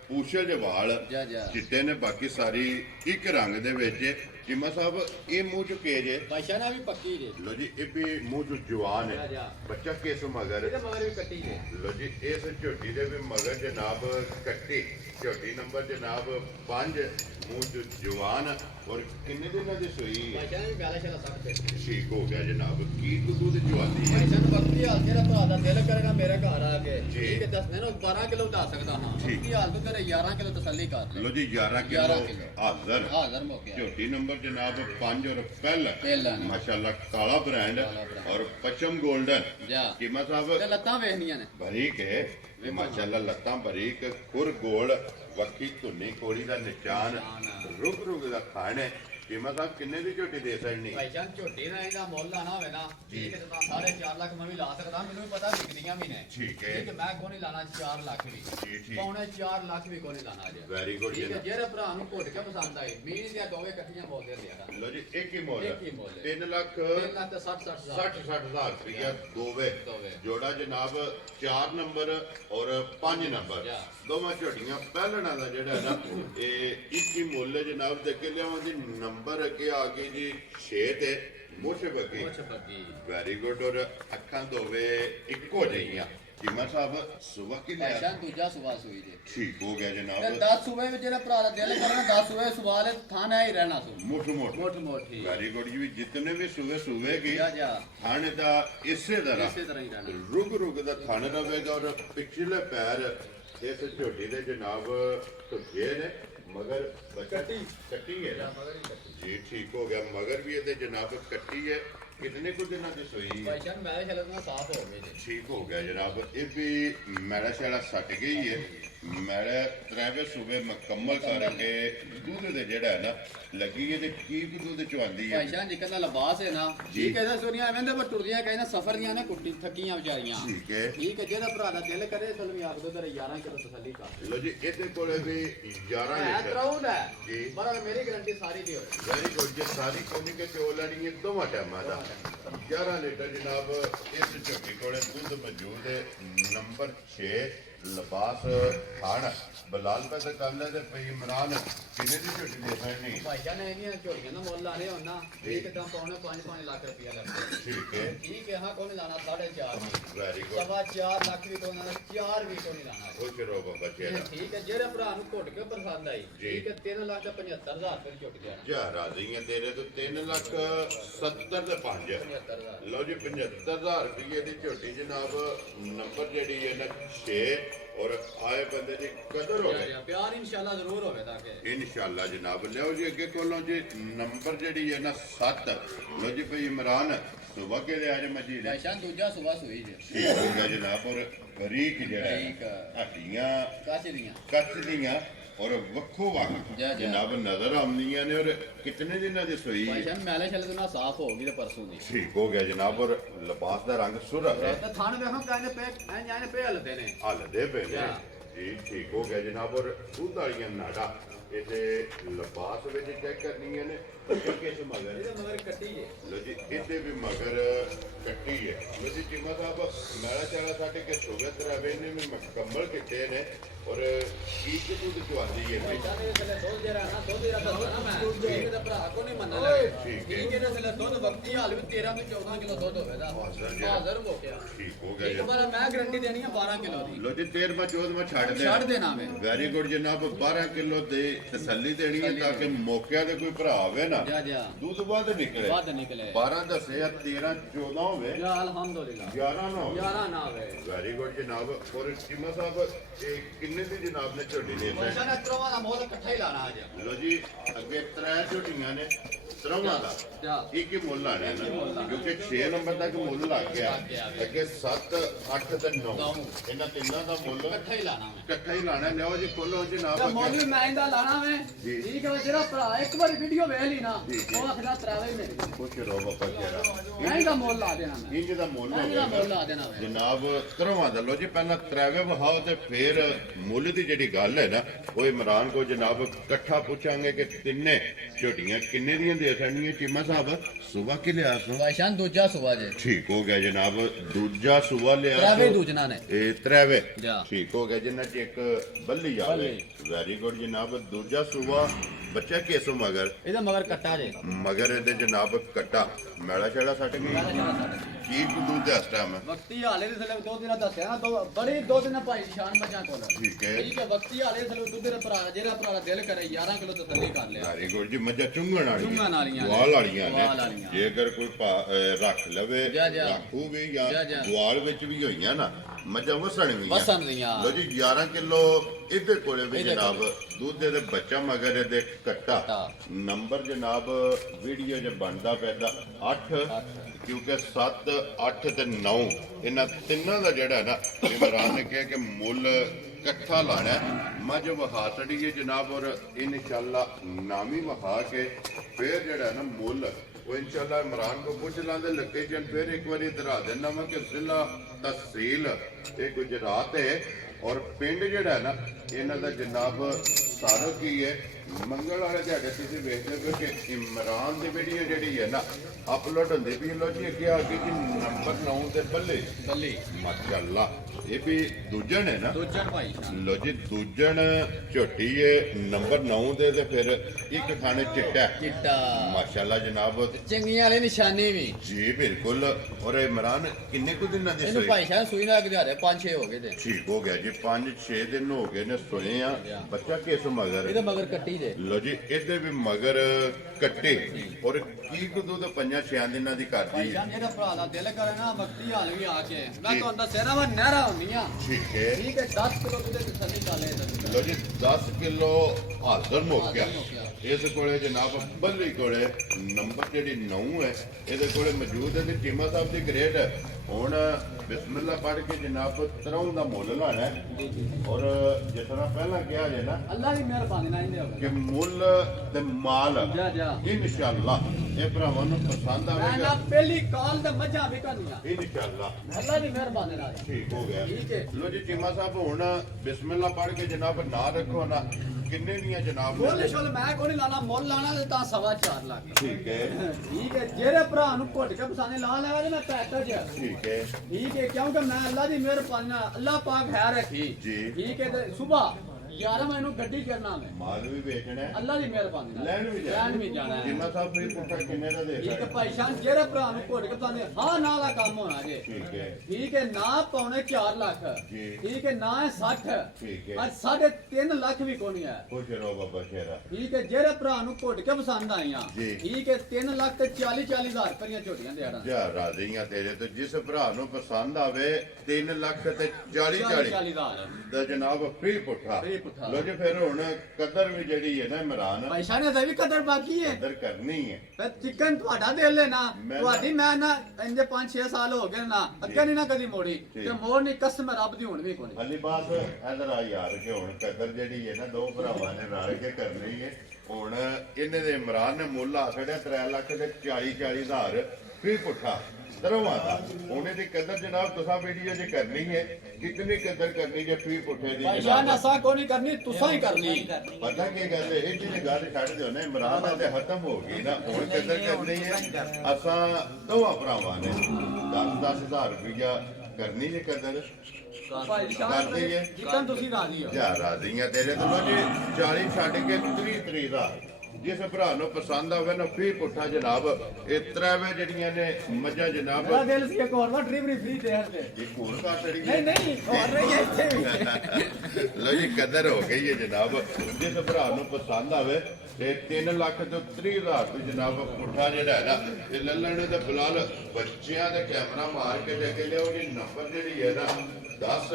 ਪੂਛੇ ਦੇ ਵਾਲ ਜਾ ਜਾ ਚਿੱਟੇ ਨੇ ਬਾਕੀ ਸਾਰੀ ਇੱਕ ਰੰਗ ਦੇ ਵਿੱਚ ਚੀਮਾ ਸਾਹਿਬ ਇਹ ਮੂੰਹ ਚੁੱਕੇ ਜੇ ਭਾਈਸ਼ਾ ਨਾਲ ਵੀ ਪੱਕੀ ਜੇ ਲੋ ਜੀ ਇਹ ਵੀ ਮੂੰਹ ਚ ਜਵਾਨ ਜਾ, ਹੈ ਜਾ। ਬੱਚਾ ਕਿਸ ਮਗਰ ਇਹਦੇ ਮਗਰ ਵੀ ਕੱਟੀ ਜੇ ਲੋ ਜੀ ਇਸ ਝੋਟੀ ਦੇ ਵੀ ਮਗਰ ਜਨਾਬ ਕੱਟੀ ਝੋਟੀ ਨੰਬਰ ਜਨਾਬ 5 ਮੂੰਹ ਚ ਜਵਾਨ ਔਰ ਕਿੰਨੇ ਦਿਨਾਂ ਦੀ ਸੋਈ ਹੈ? ਭਾਈਸ਼ਾ ਨੇ ਵੀ ਗਾਲਾ ਸ਼ਾਲਾ ਸੱਟ ਤੇ ਠੀਕ ਹੋ ਗਿਆ ਜਨਾਬ ਕੀ ਦੁੱਧ ਦੀ ਜਵਾਨੀ ਹੈ ਭਾਈ ਸਾਨੂੰ ਵਕਤੀ ਹਾਲ ਜਿਹੜਾ ਭਰਾ ਦਾ ਦਿਲ ਕਰੇਗਾ ਮੇਰੇ ਘਰ ਆ ਕੇ ਜੀ। ਠੀਕ ਹੈ ਦੱਸਣੇ ਨੂੰ 12 ਕਿਲੋ ਦੱਸ ਸਕਦਾ ਹਾਂ ਠੀਕ। ਵਕਤੀ ਹਾਲ ਤੋਂ ਤੇਰੇ 11 ਕਿਲੋ ਤਸੱਲੀ ਕਰ ਲੈ ਲੋ ਜੀ 11 ਕਿਲੋ 11 ਕਿਲੋ। ਹਾਜ਼ਰ ਹਾਜ਼ਰ ਹੋ ਗਿਆ ਝੋਟੀ ਨੰਬਰ ਜਨਾਬ 5 ਔਰ ਪਹਿਲਾ ਪਹਿਲਣ। ਮਾਸ਼ਾਅੱਲਾ ਕਾਲਾ ਬ੍ਰਾਂਡ ਕਾਲਾ brand। ਔਰ ਪਚਮ 골ਡਨ ਜਾ ਕੀਮਤ ਤੇ ਸਾਹਿਬ ਲੱਤਾਂ ਵੇਖਣੀਆਂ ਨੇ ਬਰੀਕ ਹੈ ਮਾਸ਼ਾਅੱਲਾ ਲੱਤਾਂ ਬਰੀਕ ਖੁਰ ਗੋਲ ਵੱਖੀ ਧੁੰਨੀ ਕੋੜੀ ਦਾ ਨਿਸ਼ਾਨ ਨਿਸ਼ਾਨ। ਰੁਕ ਰੁਕ ਦਾ ਖਾਣ ਹੈ ਕੀਮਤ ਸਾਹਿਬ ਕਿੰਨੇ ਦੀ ਝੋਟੀ ਦੇ ਸਕਣੀ ਭਾਈ ਜਾਨ ਝੋਟੀ ਦਾ ਇਹਦਾ ਮੁੱਲ ਲਾਣਾ ਹੋਵੇ ਨਾ ਠੀਕ ਹੈ ਤਾਂ 4.5 ਲੱਖ ਮੈਂ ਵੀ ਲਾ ਸਕਦਾ ਮੈਨੂੰ ਵੀ ਪਤਾ ਵਿਕਦੀਆਂ ਵੀ ਨੇ ਠੀਕ ਹੈ। ਠੀਕ ਹੈ ਮੈਂ ਕੋਈ ਨਹੀਂ ਲਾਣਾ 4 ਲੱਖ ਵੀ ਜੀ, ਠੀਕ। ਪੌਣੇ 4 ਲੱਖ ਵੀ ਕੋਈ ਨਹੀਂ ਲਾਣਾ ਅਜੇ ਵੈਰੀ ਗੁੱਡ ਠੀਕ ਹੈ ਜਨਾਬ ਜਿਹੜੇ ਭਰਾ ਨੂੰ ਘੁੱਟ ਕੇ ਪਸੰਦ ਆਏ ਮੀਨ ਦੀਆਂ ਦੋਵੇਂ ਇਕੱਠੀਆਂ ਬੋਲਦੇ ਲਿਆ ਲੋ ਜੀ ਇੱਕ ਹੀ ਮੁੱਲ ਇੱਕ ਹੀ ਮੁੱਲ ਹੈ। 3 ਲੱਖ 3 ਲੱਖ ਤੇ 60 60,000 ਰੁਪਇਆ ਦੋਵੇ ਦੋਵੇਂ। ਜੋੜਾ ਜਨਾਬ 4 ਨੰਬਰ ਔਰ 5 ਨੰਬਰ ਜਾ। ਦੋਵਾਂ ਝੋਟੀਆਂ ਪਹਿਲਣਾ ਦਾ ਜਿਹੜਾ ਹੈ ਨਾ ਇਹ ਇੱਕ ਹੀ ਮੁੱਲ ਹੈ ਜਨਾਬ ਦੇ ਕੇ ਲਿਆਵਾਂ ਜੀ ਨੰਬਰ ਅੱਗੇ ਆ ਗਈ ਜੀ 6 ਤੇ ਮੋਛੇ ਬੱਗੀ ਕੁਛ ਬੱਗੀ ਵੈਰੀ ਗੁੱਡ ਔਰ ਅੱਖਾਂ ਦੋਵੇ ਇੱਕੋ ਜਿਹੀਆਂ ਕੀਮਾ ਸਾਹਿਬ ਸੁਬਹ ਕੀ ਲਿਆ ਭਾਈਸ਼ਾਨ ਦੂਜਾ ਸੁਭਾ ਸੂਈ ਜੇ ਠੀਕ ਹੋ ਗਿਆ ਤੇ ਜਨਾਬ 10 ਸੂਬੇ ਵਿੱਚ ਜਿਹੜਾ ਭਰਾ ਦਾ ਦਿਲ ਕਰਨਾ 10 ਸੂਬੇ ਸਵਾਲ ਥਾਣਾ ਹੀ ਰਹਿਣਾ ਸੂ ਮੋਠ ਮੋਠ ਮੋਟ ਮੋਟੀ ਵੈਰੀ ਗੁੱਡ ਜੀ ਜਿਤਨੇ ਵੀ ਸੂਵੇ ਕੀ ਜਾ ਜਾ ਥਾਣੇ ਦਾ ਇਸੇ ਤਰ੍ਹਾਂ ਇਸੇ ਤਰ੍ਹਾਂ ਹੀ ਰਹਿਣਾ ਰੁਗ ਰੁਗ ਦਾ ਥਣ ਰਵੇਗਾ ਔਰ ਪਿਛਲੇ ਪੈਰ ਇਸ ਝੋਟੀ ਦੇ ਜਨਾਬ ਧੁੱਜੇ ਨੇ ਮਗਰ ਕੱਟੀ। ਕੱਟੀ ਹੈ ਨਾ ਜੀ ਠੀਕ ਹੋ ਗਿਆ ਮਗਰ ਵੀ ਇਹਦੇ ਜਨਾਬ ਕੱਟੀ ਹੈ ਕਿਤਨੇ ਕੁ ਦਿਨਾਂ ਦੀ ਸੋਈ ਹੈ ਭਾਈਸ਼ਾਨ ਮੈਂ ਚਲਦਾ ਸਾਫ਼ ਹੋ ਗਏ ਜੇ ਠੀਕ ਹੋ ਗਿਆ ਜਨਾਬ ਇਹ ਵੀ ਮੈਲਾ ਸ਼ੈਲਾ ਸੱਟ ਗਈ ਹੈ ਮੈਲੇ ਤਰਾਵੇ ਸੂਬੇ ਮੁਕੰਮਲ ਕਰਕੇ ਦੁੱਧ ਦੇ ਜਿਹੜਾ ਹੈ ਨਾ ਲੱਗੀ ਇਹਦੇ ਕੀ ਕੁ ਦੁੱਧ ਚਵਾਉਂਦੀ ਹੈ ਭਾਈ ਸਾਹਿਬ ਜਿੱਕਾ ਦਾ ਲਿਬਾਸ ਹੈ ਨਾ ਠੀਕ ਹੈ ਸੁਣੀਆਂ ਐਵੇਂ ਦੇ ਟੁਰਦੀਆਂ ਕਹਿੰਦਾ ਸਫਰ ਦੀਆਂ ਨੇ ਕੁੱਟੀ ਥੱਕੀਆਂ ਵਿਚਾਰੀਆਂ ਠੀਕ ਹੈ ਠੀਕ ਹੈ ਜਿਹੜਾ ਭਰਾ ਦਾ ਦਿਲ ਕਰੇ ਚਲ ਵੀ ਆਪ ਦੋ ਤੇਰੇ 11 ਕਿਲੋ ਤਸੱਲੀ ਕਰ ਲੋ ਜੀ ਇਹਦੇ ਕੋਲੇ ਵੀ 11 ਹੈ ਲੀਟਰ ਤਰਾਉਡ ਹੈ ਜੀ। ਪਰ ਮੇਰੀ ਗਾਰੰਟੀ ਸਾਰੀ ਦੀ ਹੋਵੇ ਵੈਰੀ ਗੁੱਡ ਜੀ ਸਾਰੀ ਕੋਨੀ ਕੇ ਚੋ ਲੈਣੀ ਹੈ ਦੋਵਾਂ ਟਾਈਮਾਂ ਦਾ 11 ਲੀਟਰ ਜਨਾਬ ਇਸ ਝੋਟੀ ਕੋਲੇ ਦੁੱਧ ਮੌਜੂਦ ਹੈ ਨੰਬਰ 6 ਲਿਬਾਸ ਖਾਣ ਬਲਾਲ ਪੈ ਤੇ ਕਰ ਲੈ ਤੇ ਪਈ ਇਮਰਾਨ ਕਿੰਨੇ ਦੀ ਝੋਟੀ ਦੇ ਫੜਨੀ ਭਾਈ ਜਾਨ ਇਹਦੀਆਂ ਝੋਟੀਆਂ ਦਾ ਮੁੱਲ ਲਾ ਰਹੇ ਹੋਣਾ ਇੱਕ ਤਾਂ ਪਾਉਣਾ 5-5 ਲੱਖ ਰੁਪਇਆ ਲੱਗਦਾ ਠੀਕ ਹੈ ਠੀਕ ਹੈ ਹਾਂ ਕੋਈ ਲਾਣਾ 4.5 ਵੈਰੀ ਗੁੱਡ ਸਵਾ 4 ਲੱਖ ਵੀ ਤੋਂ ਨਾ 4 ਵੀ ਤੋਂ ਨਹੀਂ ਲਾਣਾ ਉਹ ਚਿਰੋ ਬਾਬਾ ਜੀ ਠੀਕ ਹੈ ਜਿਹੜੇ ਭਰਾ ਨੂੰ ਘੁੱਟ ਕੇ ਪਸੰਦ ਆਈ ਜੀ। ਠੀਕ ਹੈ 3,75,000 ਰੁਪਏ ਦੀ ਝੋਟੀ ਦੇਣਾ ਜਾ ਰਾਜ਼ੀਆਂ ਤੇਰੇ ਤੋਂ 3,70,000 ਦੇ 5 75,000 ਲਓ ਜੀ 75,000 ਰੁਪਏ ਦੀ ਝੋਟੀ ਜਨਾਬ ਨੰਬਰ ਜਿਹੜੀ ਹੈ ਨਾ 6 ਔਰ ਆਏ ਬੰਦੇ ਦੀ ਕਦਰ ਹੋਵੇ ਪਿਆਰ ਇਨਸ਼ਾਅੱਲਾ ਜ਼ਰੂਰ ਹੋਵੇ ਤਾਂ ਕਿ ਇਨਸ਼ਾਅੱਲਾ ਜਨਾਬ ਲਿਓ ਜੀ ਅੱਗੇ ਕੋਲੋਂ ਜੀ ਨੰਬਰ ਜਿਹੜੀ ਹੈ ਨਾ 7 ਲਓ ਜੀ ਭਈ ਇਮਰਾਨ ਸੁਬਹ ਕੇ ਦੇ ਆਜ ਮਜੀਦ ਹੈ ਭਾਈਸ਼ਾਨ ਦੂਜਾ ਸੁਬਾ ਸੋਈ ਜੇ ਠੀਕ ਹੋ ਗਿਆ ਜਨਾਬ ਔਰ ਬਰੀਕ ਜਿਹੜਾ ਬਰੀਕ। ਹੈ ਹੱਡੀਆਂ ਕਾਚ ਦੀਆਂ ਕੱਚ ਦੀਆਂ ਔਰ ਵੱਖੋ ਵੱਖ ਜਾ। ਜਨਾਬ ਨਜ਼ਰ ਆਉਂਦੀਆਂ ਨੇ ਔਰ ਕਿਤਨੇ ਦਿਨਾਂ ਦੀ ਸੋਈ ਹੈ ਭਾਈਸ਼ਾਨ ਮੈਲੇ ਛਲੇ ਤੋਂ ਨਾ ਸਾਫ਼ ਹੋ ਗਈ ਤੇ ਪਰਸੋਂ ਦੀ ਠੀਕ ਹੋ ਗਿਆ ਜਨਾਬ ਔਰ ਲਿਬਾਸ ਦਾ ਰੰਗ ਸੁਰਖ ਹੈ ਤਾਂ ਥਾਣ ਵੇਖੋ ਕਹਿੰਦੇ ਪੇ ਐ ਜਾਣੇ ਪੇ ਹਲਦੇ ਨੇ ਹਲਦੇ ਪਏ ਨੇ ਹਾਂ। ਜੀ ਠੀਕ ਹੋ ਗਿਆ ਜਨਾਬ ਔਰ ਦੁੱਧ ਵਾਲੀਆਂ ਨਾੜਾ ਇਹਦੇ ਲਿਬਾਸ ਵਿੱਚ ਚੈੱਕ ਕਰਨੀਆਂ ਨੇ ਕਿਸ ਮਗਰ ਇਹਦੇ ਮਗਰ ਕੱਟੀ ਜੇ ਲੋ ਜੀ ਇਹਦੇ ਵੀ ਮਗਰ ਕੱਟੀ ਹੈ ਲੋ ਜੀ ਚੀਮਾ ਸਾਹਿਬ ਮੈਲਾ ਚਾਲਾ ਸਾਡੇ ਕੇ ਸੋਗਤ ਰਵੇ ਨੇ ਵੀ ਮੁਕੰਮਲ ਕੀਤੇ ਨੇ ਔਰ ਕੀ ਕੀ ਦੁੱਧ ਚਵਾਦੀ ਹੈ ਜੀ ਭਾਈਸ਼ਾਨ ਇਹ ਥਲੇ ਦੁੱਧ ਜਿਹੜਾ ਨਾ ਦੁੱਧ ਜਿਹੜਾ ਦੱਸਦਾ ਨਾ ਮੈਂ ਠੀਕ ਦਾ ਭਰਾ ਕੋ ਨਹੀਂ ਮੰਨਣ ਲੱਗੇ ਠੀਕ ਹੈ। ਠੀਕ ਹੈ ਥਲੇ ਦੁੱਧ ਵਕਤੀ ਹਾਲ ਵੀ 13 ਤੋਂ 14 ਕਿਲੋ ਦੁੱਧ ਹੋਵੇਗਾ ਹਾਜ਼ਰ ਜੀ। ਹਾਜ਼ਰ ਹੋ ਗਿਆ ਠੀਕ ਹੋ ਗਿਆ ਇੱਕ ਜੀ ਵਾਰ ਮੈਂ ਗਾਰੰਟੀ ਦੇਣੀ ਆ 12 ਕਿਲੋ ਦੀ ਲੋ ਜੀ 13ਵਾਂ 14ਵਾਂ ਛੱਡ ਦੇ ਛੱਡ ਦੇਣਾ ਮੈਂ ਵੈਰੀ ਗੁੱਡ ਜਨਾਬ 12 ਕਿਲੋ ਦੇ ਤਸੱਲੀ ਦੇਣੀ ਹੈ ਤਾਂ ਕਿ ਮੌਕਿਆਂ ਦੇ ਕੋਈ ਭਰਾ ਹੋਵੇ ਨਾ ਜਾ ਜਾ ਦੁੱਧ ਵੱਧ ਨਿਕਲੇ ਵੱਧ ਨਿਕਲੇ 12 ਦੱਸੇ ਆ 13 14 ਹੋਵੇ ਯਾ ਅਲਹਮਦੁਲਿਲਾ 11 ਨਾ ਹੋਵੇ 11 ਨਾ ਹੋਵੇ ਵੈਰੀ ਗੁੱਡ ਜਨਾਬ ਔਰ ਚੀਮਾ ਸਾਹਿਬ ਇਹ ਕਿੰਨੇ ਦੀ ਜਨਾਬ ਨੇ ਝੋਟੀ ਦੇ ਦਿੱਤਾ ਭਾਈਸ਼ਾਨ ਤਰਵਾ ਦਾ ਮੁੱਲ ਇਕੱਠਾ ਹੀ ਲਾਣਾ ਅੱਜ ਲੋ ਜੀ ਅੱਗੇ 3 ਝੋਟੀਆਂ ਨੇ ਤਰਵਾਂ ਦਾ ਜਾ ਇੱਕ ਹੀ ਮੁੱਲ ਆਣਾ ਹੈ ਨਾ ਕਿਉਂਕਿ 6 ਨੰਬਰ ਤੱਕ ਮੁੱਲ ਲੱਗ ਗਿਆ ਅੱਗੇ 7 8 ਤੇ 9 ਇਹਨਾਂ ਤਿੰਨਾਂ ਦਾ ਮੁੱਲ ਇਕੱਠਾ ਹੀ ਲਾਣਾ ਮੈਂ ਇਕੱਠਾ ਹੀ ਲਾਣਾ ਲਿਓ ਜੀ ਖੋਲੋ ਜਨਾਬ ਤੇ ਮੁੱਲ ਵੀ ਮੈਂ ਇਹਦਾ ਲਾਣਾ ਮੈਂ ਜੀ। ਠੀਕ ਹੈ ਜਿਹੜਾ ਭਰਾ ਇੱਕ ਵਾਰੀ ਵੀਡੀਓ ਵੇਖ ਲਈ ਨਾ ਠੀਕ ਹੈ। ਉਹ ਆਖਦਾ ਤਰਾਵੇ ਮੇਰੇ ਖੁਸ਼ ਰਹੋ ਬਾਬਾ ਜਰਾ ਮੈਂ ਇਹਦਾ ਮੁੱਲ ਲਾ ਦੇਣਾ ਮੈਂ ਇੰਜ ਦਾ ਮੁੱਲ ਮੈਂ ਇਹਦਾ ਮੁੱਲ ਹੋਵੇਗਾ ਲਾ ਦੇਣਾ ਮੈਂ ਜਨਾਬ ਤਰਵਾਂ ਦਾ ਲੋ ਜੀ ਪਹਿਲਾਂ ਤਰਾਵੇ ਵਹਾਓ ਤੇ ਫਿਰ ਮੁੱਲ ਦੀ ਜਿਹੜੀ ਗੱਲ ਹੈ ਨਾ ਉਹ ਇਮਰਾਨ ਕੋ ਜਨਾਬ ਇਕੱਠਾ ਪੁੱਛਾਂਗੇ ਕਿ ਤਿੰਨੇ ਝੋਟੀਆਂ ਕਿੰਨੇ ਦੀਆਂ ਦੇ ਸਕਣਗੀਆਂ ਚੀਮਾ ਸਾਹਿਬ ਸੁਬਾ ਕਿ ਲਿਆ ਸੋ ਭਾਈਸ਼ਾਨ ਦੂਜਾ ਸੁਬਾ ਜੇ ਠੀਕ ਹੋ ਗਿਆ ਜਨਾਬ ਦੂਜਾ ਸੁਬਾ ਲਿਆ ਤਰਾਵੇ ਸੋ। ਦੂਜਣਾ ਨੇ ਇਹ ਤਰਾਵੇ ਜਾ। ਠੀਕ ਹੋ ਗਿਆ ਜਿੰਨਾ ਚ ਇੱਕ ਬੱਲੀ ਆਵੇ ਵੈਰੀ ਗੁੱਡ ਜਨਾਬ ਦੂਜਾ ਸੁਬਾ ਬੱਚਾ ਕੇਸੋ ਮਗਰ ਇਹਦਾ ਮਗਰ ਕੱਟਾ ਜੇ ਮਗਰ ਇਹਦੇ ਜਨਾਬ ਕੱਟਾ ਮੈਲਾ ਛੜਾ ਸੱਟ ਗਈ ਕੀ ਕੁ ਦੁੱਧ ਇਸ ਟਾਈਮ ਵਕਤੀ ਹਾਲੇ ਦੇ ਥਲੇ ਦੋ ਦਿਨਾਂ ਦੱਸਿਆ ਨਾ ਦੋ ਬੜੀ ਦੋ ਦਿਨਾਂ ਭਾਈ ਸ਼ਾਨ ਮੱਝਾਂ ਕੋਲ ਠੀਕ ਹੈ ਠੀਕ ਹੈ ਵਕਤੀ ਹਾਲੇ ਦੇ ਥਲੇ ਦੁੱਧ ਦੇ ਭਰਾ ਜਿਹੜਾ ਭਰਾ ਦਾ ਦਿਲ ਕਰੇ 11 ਕਿਲੋ ਤਸੱਲੀ ਕਰ ਲਿਆ ਵੈਰੀ ਗੁੱਡ ਜੀ ਮੱਝਾਂ ਚੁੰਗਣ ਚੁੰਘਣ ਵਾਲੀਆਂ ਵਾਲੀਆਂ ਨੇ। ਗਵਾਲ ਵਾਲੀਆਂ ਗਵਾਲ ਨੇ ਵਾਲੀਆਂ। ਜੇ ਅਗਰ ਕੋਈ ਰੱਖ ਲਵੇ ਜਾ, ਜਾ। ਰੱਖੂ ਵੀ ਜਾ, ਜਾਂ ਜਾ। ਗਵਾਲ ਵਿੱਚ ਵੀ ਹੋਈਆਂ ਨਾ ਮੱਝਾਂ ਵਸਣਗੀਆਂ ਵਸਣ ਦੀਆਂ। ਲੋ ਜੀ 11 ਕਿਲੋ ਇਹਦੇ ਕੋਲੇ ਵੀ ਇਹਦੇ ਜਨਾਬ ਦੁੱਧ ਦੇ ਬੱਚਾ ਮਗਰ ਇਹਦੇ ਕੱਟਾ ਕੱਟਾ। ਨੰਬਰ ਜਨਾਬ ਵੀਡੀਓ 'ਚ ਬਣਦਾ ਪੈਦਾ 8 ਕਿਉਂਕਿ 7 8 ਤੇ 9 ਇਹਨਾਂ ਤਿੰਨਾਂ ਦਾ ਜਿਹੜਾ ਨਾ ਇਮਰਾਨ ਨੇ ਕਿਹਾ ਕਿ ਮੁੱਲ ਇਕੱਠਾ ਲਾਣਾ ਹੈ। ਮੱਝ ਵਹਾ ਛੜੀਏ ਜਨਾਬ ਔਰ ਇਨਸ਼ਾਅੱਲਾ ਨਾਮੀ ਵਹਾ ਕੇ ਫਿਰ ਜਿਹੜਾ ਨਾ ਮੁੱਲ ਉਹ ਇਨਸ਼ਾਅੱਲਾ ਇਮਰਾਨ ਕੋ ਪੁੱਛ ਲਾਂਦੇ ਲੱਗੇ ਜਨ ਫਿਰ ਇੱਕ ਵਾਰੀ ਦਰਾ ਦੇਣਾ ਵਾ ਕਿ ਜ਼ਿਲ੍ਹਾ ਤਹਿਸੀਲ ਇਹ ਗੁਜਰਾਤ ਹੈ ਔਰ ਪਿੰਡ ਜਿਹੜਾ ਨਾ ਇਹਨਾਂ ਦਾ ਜਨਾਬ ਸਾਰਾ ਕੀ ਹੈ ਮੰਗਲ ਵਾਲੇ ਦਿਹਾੜੇ ਤੁਸੀਂ ਵੇਖਦੇ ਹੋ ਕਿ ਇਮਰਾਨ ਦੀ ਵੀਡੀਓ ਜਿਹੜੀ ਹੈ ਨਾ ਅਪਲੋਡ ਹੁੰਦੀ ਵੀ ਲੋ ਜੀ ਅੱਗੇ ਆ ਗਈ ਜੀ ਨੰਬਰ 9 ਤੇ ਬੱਲੇ ਬੱਲੀ ਮਾਸ਼ਾਅੱਲਾ ਇਹ ਵੀ ਦੂਜਣ ਹੈ ਨਾ ਦੂਜਾ ਭਾਈ ਸ਼ਾਨ ਲੋ ਜੀ ਦੂਜਣ ਝੋਟੀ ਹੈ ਨੰਬਰ 9 ਦੇ ਤੇ ਫਿਰ ਇੱਕ ਖਾਣੇ ਚਿੱਟਾ ਚਿੱਟਾ ਮਾਸ਼ਾਅੱਲਾ ਜਨਾਬ ਚੰਗੀਆਂ ਵਾਲੇ ਨਿਸ਼ਾਨੇ ਵੀ ਜੀ ਬਿਲਕੁਲ ਔਰ ਇਮਰਾਨ ਕਿੰਨੇ ਕੁ ਦਿਨਾਂ ਦੀ ਇਹਨੂੰ ਸੋਈ ਭਾਈ ਸ਼ਾਨ ਸੂਈ ਨਾਲ ਗਧਾਰੇ 5-6 ਹੋ ਗਏ ਤੇ ਠੀਕ ਹੋ ਗਿਆ ਜੀ 5-6 ਦਿਨ ਹੋ ਗਏ ਨੇ ਸੋਏ ਆ ਬੱਚਾ ਕਿਸ ਮਗਰ ਇਹਦੇ ਮਗਰ ਕੱਟੀ ਜੇ ਲੋ ਜੀ ਇਹਦੇ ਵੀ ਮਗਰ ਕੱਟੇ ਔਰ ਕੀ ਕੁ ਦੁੱਧ 5-6 ਦਿਨਾਂ ਦੀ ਕਰਦੀ ਭਾਈ ਹੈ ਸ਼ਾਨ ਜਿਹੜਾ ਭਰਾ ਦਾ ਦਿਲ ਕਰੇ ਨਾ ਵਕਤੀ ਹਾਲ ਵੀ ਆ ਕੇ ਮੈਂ ਤੁਹਾਨੂੰ ਦੱਸਿਆ ਨਾ ਵਾ ਨਹਿਰਾ ਹੁੰਦੀਆਂ ਠੀਕ ਹੈ ਠੀਕ ਹੈ 10 ਕਿਲੋ ਦੁੱਧ ਦੀ ਤਸੱਲੀ ਕਰ ਲੈ ਲੋ ਜੀ 10 ਕਿਲੋ ਹਾਜ਼ਰ ਮੁੱਕ ਗਿਆ ਹਾਜ਼ਰ ਮੁੱਕ ਗਿਆ। ਇਸ ਕੋਲੇ ਜਨਾਬ ਬੱਲੀ ਕੋਲੇ ਨੰਬਰ ਜਿਹੜੀ 9 ਹੈ ਇਹਦੇ ਕੋਲੇ ਮੌਜੂਦ ਹੈ ਤੇ ਚੀਮਾ ਸਾਹਿਬ ਦੀ ਗ੍ਰੇਡ ਹੁਣ ਬਿਸਮਿਲ੍ਲਾ ਪੜ੍ਹ ਕੇ ਜਨਾਬ ਤਰੋਂ ਦਾ ਮੁੱਲ ਲਾਣਾ ਹੈ। ਔਰ ਜਿਸ ਤਰ੍ਹਾਂ ਪਹਿਲਾਂ ਕਿਹਾ ਜੇ ਨਾ ਅੱਲਾ ਦੀ ਮਿਹਰਬਾਨੀ ਨਾਲ ਇਹਨੇ ਕਿ ਹੋਵੇ ਮੁੱਲ ਤੇ ਮਾਲ ਜਾ ਇਨਸ਼ਾਅੱਲਾ ਇਹ ਭਰਾਵਾਂ ਨੂੰ ਪਸੰਦ ਮੈਂ ਨਾ ਆਵੇਗਾ ਪਹਿਲੀ ਕਾਲ ਤੇ ਮੱਝਾਂ ਵਿਕਣੀਆਂ ਇਨਸ਼ਾਅੱਲਾ। ਅੱਲਾ ਦੀ ਮਿਹਰਬਾਨੀ ਨਾਲ ਠੀਕ ਹੋ ਗਿਆ। ਠੀਕ ਹੈ। ਲੋ ਜੀ ਚੀਮਾ ਸਾਹਿਬ ਹੁਣ ਬਿਸਮਿਲ੍ਲਾ ਪੜ੍ਹ ਕੇ ਜਨਾਬ ਨਾ ਰੱਖੋ ਨਾ ਕਿੰਨੇ ਦੀਆਂ ਜਨਾਬ ਨੇ? ਮੁੱਲ ਸ਼ੁੱਲ ਮੈਂ ਕੋਈ ਨਹੀਂ ਲਾਣਾ ਮੁੱਲ ਲਾਣਾ ਤੇ ਤਾਂ 4.5 ਲੱਖ ਠੀਕ ਹੈ ਠੀਕ ਹੈ ਜਿਹੜੇ ਭਰਾ ਨੂੰ ਘੁੱਟ ਕੇ ਪਸਾਨੇ ਲਾ ਲੈਗਾ ਤੇ ਮੈਂ ਪੈਕੇਜ ਠੀਕ ਹੈ ਠੀਕ ਹੈ ਕਿਉਂਕਿ ਮੈਂ ਅੱਲਾ ਦੀ ਮਿਹਰਬਾਨੀ ਨਾਲ ਅੱਲਾ ਪਾਕ ਹੈ ਰੱਖੀ ਜੀ। ਠੀਕ ਹੈ ਤੇ ਸਵੇਰ 11 ਮੈਨੂੰ ਗੱਡੀ ਕਰਨਾ ਮੈਂ ਮਾਲ ਵੀ ਵੇਚਣਾ ਹੈ, ਅੱਲਾ ਦੀ ਮਿਹਰਬਾਨੀ ਨਾਲ ਲੈਣ ਵੀ ਲੈਣ ਵੀ ਜਾਣਾ ਹੈ। ਚੀਮਾ ਸਾਹਿਬ ਫਿਰ ਪੁੱਛਾ ਕਿੰਨੇ ਦਾ ਦੇ ਠੀਕ ਹੈ ਸਕਦੇ? ਭਾਈ ਸ਼ਾਨ ਜਿਹੜੇ ਭਰਾ ਨੂੰ ਘੁੱਟ ਕੇ ਪਸਾਨੇ ਹਾਂ ਨਾਲ ਦਾ ਕੰਮ ਹੋਣਾ ਜੇ ਠੀਕ ਹੈ ਠੀਕ ਹੈ ਨਾ ਪੌਣੇ 4 ਲੱਖ ਜੀ। ਠੀਕ ਹੈ ਨਾ ਹੈ 60 ਠੀਕ ਹੈ। ਅੱਜ 3.5 ਲੱਖ ਵੀ ਕੋਈ ਨਹੀਂ ਹੈ ਖੁਸ਼ ਰਹੋ ਬਾਬਾ ਸ਼ੇਰਾ। ਠੀਕ ਹੈ ਜਿਹੜੇ ਭਰਾ ਨੂੰ ਘੁੱਟ ਕੇ ਪਸੰਦ ਆਈਆਂ ਜੀ। ਠੀਕ ਹੈ 3 ਲੱਖ ਤੇ 40 ਹਜ਼ਾਰ ਰੁਪਈਆ ਝੋਟੀਆਂ ਦੇ ਆੜਾਂ ਜਾ ਰਾਜ਼ੀਆਂ ਤੇਰੇ ਤੋਂ ਜਿਸ ਭਰਾ ਨੂੰ ਪਸੰਦ ਆਵੇ 3 ਲੱਖ ਤੇ 40 ਹਜ਼ਾਰ ਦਾ ਜਨਾਬ ਫ੍ਰੀ ਪੁੱਠਾ। ਫ੍ਰੀ ਪੁੱਠਾ। ਲੋ ਜੀ ਫਿਰ ਹੁਣ ਕਦਰ ਵੀ ਜਿਹੜੀ ਹੈ ਨਾ ਇਮਰਾਨ ਪੈਸਾ ਨੇ ਤਾਂ ਵੀ ਕਦਰ ਬਾਕੀ ਹੈ ਕਦਰ ਕਰਨੀ ਹੈ। ਤੇ ਚਿਕਨ ਤੁਹਾਡਾ ਦੇ ਲੈਣਾ ਮੈਂ- ਤੁਹਾਡੀ ਮੈਂ ਨਾ ਇੰਦੇ 5-6 ਸਾਲ ਹੋ ਗਏ ਨਾ ਅੱਗੇ ਨਹੀਂ ਨਾ ਕਦੀ ਮੋੜੀ ਠੀਕ। ਤੇ ਮੋੜ ਨਹੀਂ ਕਸਮ ਰੱਬ ਦੀ ਹੁਣ ਵੀ ਕੋਈ ਅਲੀ ਬਾਤ ਇਧਰ ਆ ਯਾਰ ਕਿ ਹੁਣ ਕਦਰ ਜਿਹੜੀ ਹੈ ਨਾ ਦੋ ਭਰਾਵਾਂ ਨੇ ਰਲ ਕੇ ਕਰਨੀ ਹੈ। ਹੁਣ ਇਹਨੇ ਦੇ ਇਮਰਾਨ ਨੇ ਮੁੱਲ ਆ ਛੜਿਆ 3 ਲੱਖ ਤੇ 40 ਹਜ਼ਾਰ ਫ੍ਰੀ ਪੁੱਠਾ ਤਰਵਾ ਦਾ। ਉਹਨੇ ਦੀ ਕਦਰ ਜਨਾਬ ਤੁਸੀਂ ਵੀਡੀਓ 'ਚ ਕਰਨੀ ਹੈ। ਕਿਤਨੀ ਕਦਰ ਕਰਨੀ ਜੇ ਫ੍ਰੀ ਪੁੱਠੇ ਦੀ ਪੈਸਾ ਜਨਾਬ? ਨਾ ਸਾ ਕੋਈ ਨਹੀਂ ਕਰਨੀ ਤੁਸਾਂ ਹੀ ਕਰਨੀ ਪਤਾ ਕੀ ਗੱਲ ਹੈ ਇਹ ਜਿਹੜੀ ਗੱਲ ਛੱਡ ਦਿਓ ਨਾ ਇਮਰਾਨ ਨਾਲ ਤੇ ਖਤਮ ਹੋ ਗਈ ਨਾ। ਹੁਣ ਕਦਰ ਕਰਨੀ ਹੈ ਅਸਾਂ ਦੋਵਾਂ ਭਰਾਵਾਂ ਨੇ 10 ਹਜ਼ਾਰ ਰੁਪਇਆ ਕਰਨੀ ਜੇ ਕਦਰ ਭਾਈ ਸ਼ਾਨ ਕਰਦੀ ਹੈ। ਜਿੱਦਾਂ ਤੁਸੀਂ ਰਾਜੀ ਹੋ ਜਾ ਰਾਜ਼ੀਆਂ ਤੇਰੇ ਤੋਂ ਲੋ ਜੀ 40 ਛੱਡ ਕੇ 30 ਦਾ ਜਿਸ ਭਰਾ ਨੂੰ ਪਸੰਦ ਆਵੇ ਨਾ ਫ੍ਰੀ ਪੁੱਠਾ ਜਨਾਬ। ਇਹ ਤਰ੍ਹਾਂ ਜਿਹੜੀਆਂ ਨੇ ਮੱਝਾਂ ਜਨਾਬ ਮੇਰਾ ਦਿਲ ਸੀ ਇੱਕ ਹੋਰ ਵਾ ਡਿਲੀਵਰੀ ਫ੍ਰੀ ਦੇਣ ਤੇ ਇੱਕ ਹੋਰ ਕਾ ਛੜੀ ਨਹੀਂ ਨਹੀਂ ਹੋਰ ਰਹੀ ਹੈ ਇੱਥੇ ਵੀ ਲੋ ਜੀ ਕਦਰ ਹੋ ਗਈ ਹੈ ਜਨਾਬ। ਜਿਸ ਭਰਾ ਨੂੰ ਪਸੰਦ ਆਵੇ ਤੇ 3 ਲੱਖ ਤੋਂ 30 ਹਜ਼ਾਰ ਤੋਂ ਜਨਾਬ ਪੁੱਠਾ ਜਿਹੜਾ ਹੈ ਨਾ ਇਹ ਲੱਲਣ ਦੇ ਬਲਾਲ ਬੱਚਿਆਂ ਦੇ ਕੈਮਰਾ ਮਾਰ ਕੇ ਦੇ ਕੇ ਲਿਓ ਜੀ। ਨੰਬਰ ਜਿਹੜੀ ਹੈ ਨਾ 10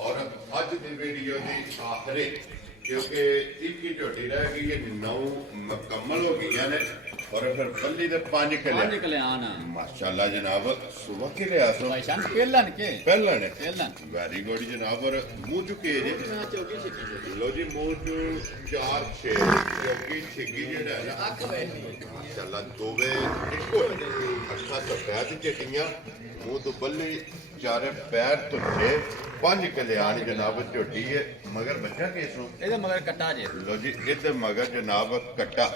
ਔਰ ਅੱਜ ਦੀ ਵੀਡੀਓ ਦੀ ਆਖਰੀ ਕਿਉਂਕਿ ਇੱਕ ਹੀ ਝੋਟੀ ਰਹਿ ਗਈ ਹੈ 9 ਮੁਕੰਮਲ ਹੋ ਗਈਆਂ ਨੇ ਔਰ ਫਿਰ ਬੱਲੀ ਦੇ 5 ਪੰਜ ਕਿਲੇ ਕਲਿਆਣ ਮਾਸ਼ਾਅੱਲਾ ਜਨਾਬ ਸੁਬਹ ਕੇ ਲਿਆ ਸੋ ਭਾਈ ਸ਼ਾਨ ਪਹਿਲਨ ਕੇ ਪਹਿਲਾਂ ਨੇ ਪਹਿਲਨ ਵੈਰੀ ਗੁੱਡ ਜਨਾਬ। ਔਰ ਮੂੰਹ ਚੁੱਕੇ ਜੇ ਮੈਂ ਚੌਕੀ ਸਿੱਖੀ ਲੋ ਜੀ ਮੂੰਹ ਚ 4 6 ਕਿਉਂਕਿ ਛਿੱਗੀ ਜਿਹੜਾ ਹੈ ਨਾ ਅੱਖ ਵੇਖੀ ਮਾਸ਼ਾਅੱਲਾ ਦੋਵੇਂ ਇੱਕੋ ਅੱਖਾਂ ਤੋਂ ਪੈਰ ਚਿੱਟੀਆਂ ਮੂੰਹ ਤੋਂ ਬੱਲੀ ਚਾਰੇ ਪੈਰ ਤੁੱਟੇ 5 ਕਲਿਆਣ ਜਨਾਬ ਝੋਟੀ ਹੈ ਮਗਰ ਬੱਚਾ ਕਿਸ ਨੂੰ ਇਹਦੇ ਮਗਰ ਕੱਟਾ ਜੇ ਲੋ ਜੀ ਇਹਦੇ ਮਗਰ ਜਨਾਬ ਕੱਟਾ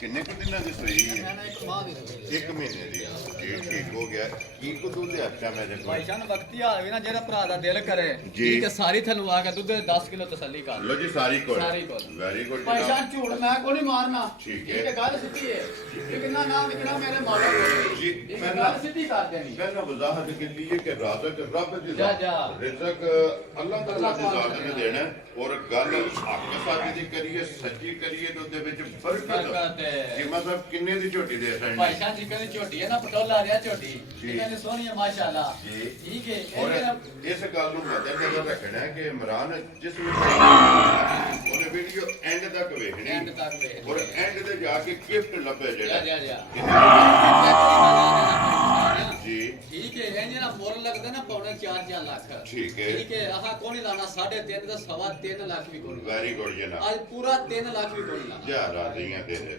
ਕਿੰਨੇ ਕੁ ਦਿਨਾਂ ਦੀ ਸੋਈ ਹੈ? ਮੈਂ ਨਾ ਇੱਕ ਮਾਹ ਦੀ ਸੋਚੀ 1 ਮਹੀਨੇ ਦੀ ਇਹ ਠੀਕ ਹੋ ਗਿਆ। ਕੀ ਕੋ ਦੁੱਧ ਅੱਛਾ ਮੇਰੇ ਕੋਲ? ਭਾਈ ਸ਼ਾਨ ਵਕਤੀ ਹਾਲ ਵੀ ਨਾ ਜਿਹੜਾ ਭਰਾ ਦਾ ਦਿਲ ਕਰੇ ਜੀ। ਠੀਕ ਹੈ ਸਾਰੀ ਥਲੂ ਆ ਕੇ ਦੁੱਧ 10 ਕਿਲੋ ਤਸੱਲੀ ਕਰ ਲੋ ਜੀ ਸਾਰੀ ਕੋਲ ਸਾਰੀ ਕੋਲ। ਵੈਰੀ ਗੁੱਡ ਭਾਈ ਜਨਾਬ। ਸ਼ਾਨ ਝੂਠ ਮੈਂ ਕੋਈ ਨਹੀਂ ਮਾਰਨਾ ਠੀਕ ਹੈ। ਗੱਲ ਸਿੱਧੀ ਹੈ ਕਿ ਕਿੰਨਾ ਨਾਮ ਲਿਖਣਾ ਮੇਰੇ ਮਾਲਕ ਕੋਲ ਜੀ, ਇਹ ਮੈਂ ਗੱਲ ਸਿੱਧੀ ਕਰ ਦੇਣੀ ਪਹਿਲਾਂ ਵਜ਼ਾਹਤ ਕੀਤੀ ਹੈ ਕਿ ਰਾਜ਼ਕ ਰੱਬ ਦੀ ਜਾ, ਜ਼ਾਤ ਜਾ। ਰਿਜ਼ਕ ਅੱਲਾਹ ਤਾਲਾ ਦੀ ਜ਼ਾਤ ਨੇ ਦੇਣਾ ਹੈ। ਔਰ ਗੱਲ ਹੱਕ ਸੱਚ ਦੀ ਕਰੀਏ ਸੱਚੀ ਕਰੀਏ ਤਾਂ ਉਹਦੇ ਵਿੱਚ ਬਰਕਤ ਬਰਕਤ ਹੈ। ਜੀ ਮਤਲਬ ਕਿੰਨੇ ਦੀ ਝੋਟੀ ਦੇ ਭਾਈ ਸਾਈਡ ਸ਼ਾਨ ਜੀ ਕਹਿੰਦੇ ਝੋਟੀ ਹੈ ਨਾ ਪਟੋਲਾ ਰਿਆ ਝੋਟੀ ਜੀ। ਕਹਿੰਦੇ ਸੋਹਣੀ ਹੈ ਮਾਸ਼ਾਅੱਲਾ ਜੀ। ਠੀਕ ਹੈ ਔਰ ਇਹ ਮੇਰਾ ਇਸ ਗੱਲ ਨੂੰ ਮੱਦੇਨਜ਼ਰ ਰੱਖਣਾ ਹੈ ਕਿ ਇਮਰਾਨ ਜਿਸ ਵਿੱਚ ਉਹਨੇ ਵੀਡੀਓ ਐਂਡ ਤੱਕ ਵੇਖਣੀ ਐਂਡ ਤੱਕ ਵੇਖ ਔਰ ਐਂਡ ਤੇ ਜਾ ਕੇ ਗਿਫਟ ਲੱਭੇ ਜਾ ਜਿਹੜਾ ਜਾ ਜੀ ਠੀਕ ਹੈ ਇਹ ਜਿਹੜਾ ਮੁੱਲ ਲੱਗਦਾ ਨਾ ਪੌਣੇ 4 ਲੱਖ ਠੀਕ ਹੈ। ਠੀਕ ਹੈ ਆਹ ਕੋਣੀ ਲਾਣਾ 3.5 ਦਾ 3.5 ਲੱਖ ਵੀ ਕੋਣੀ ਵੈਰੀ ਗੁੱਡ ਜਨਾਬ। ਅੱਜ ਪੂਰਾ 3 ਲੱਖ ਵੀ ਕੋਣੀ ਲਾਣਾ ਜਾ ਰਾਜ਼ੀਆਂ ਦੇ ਦੇ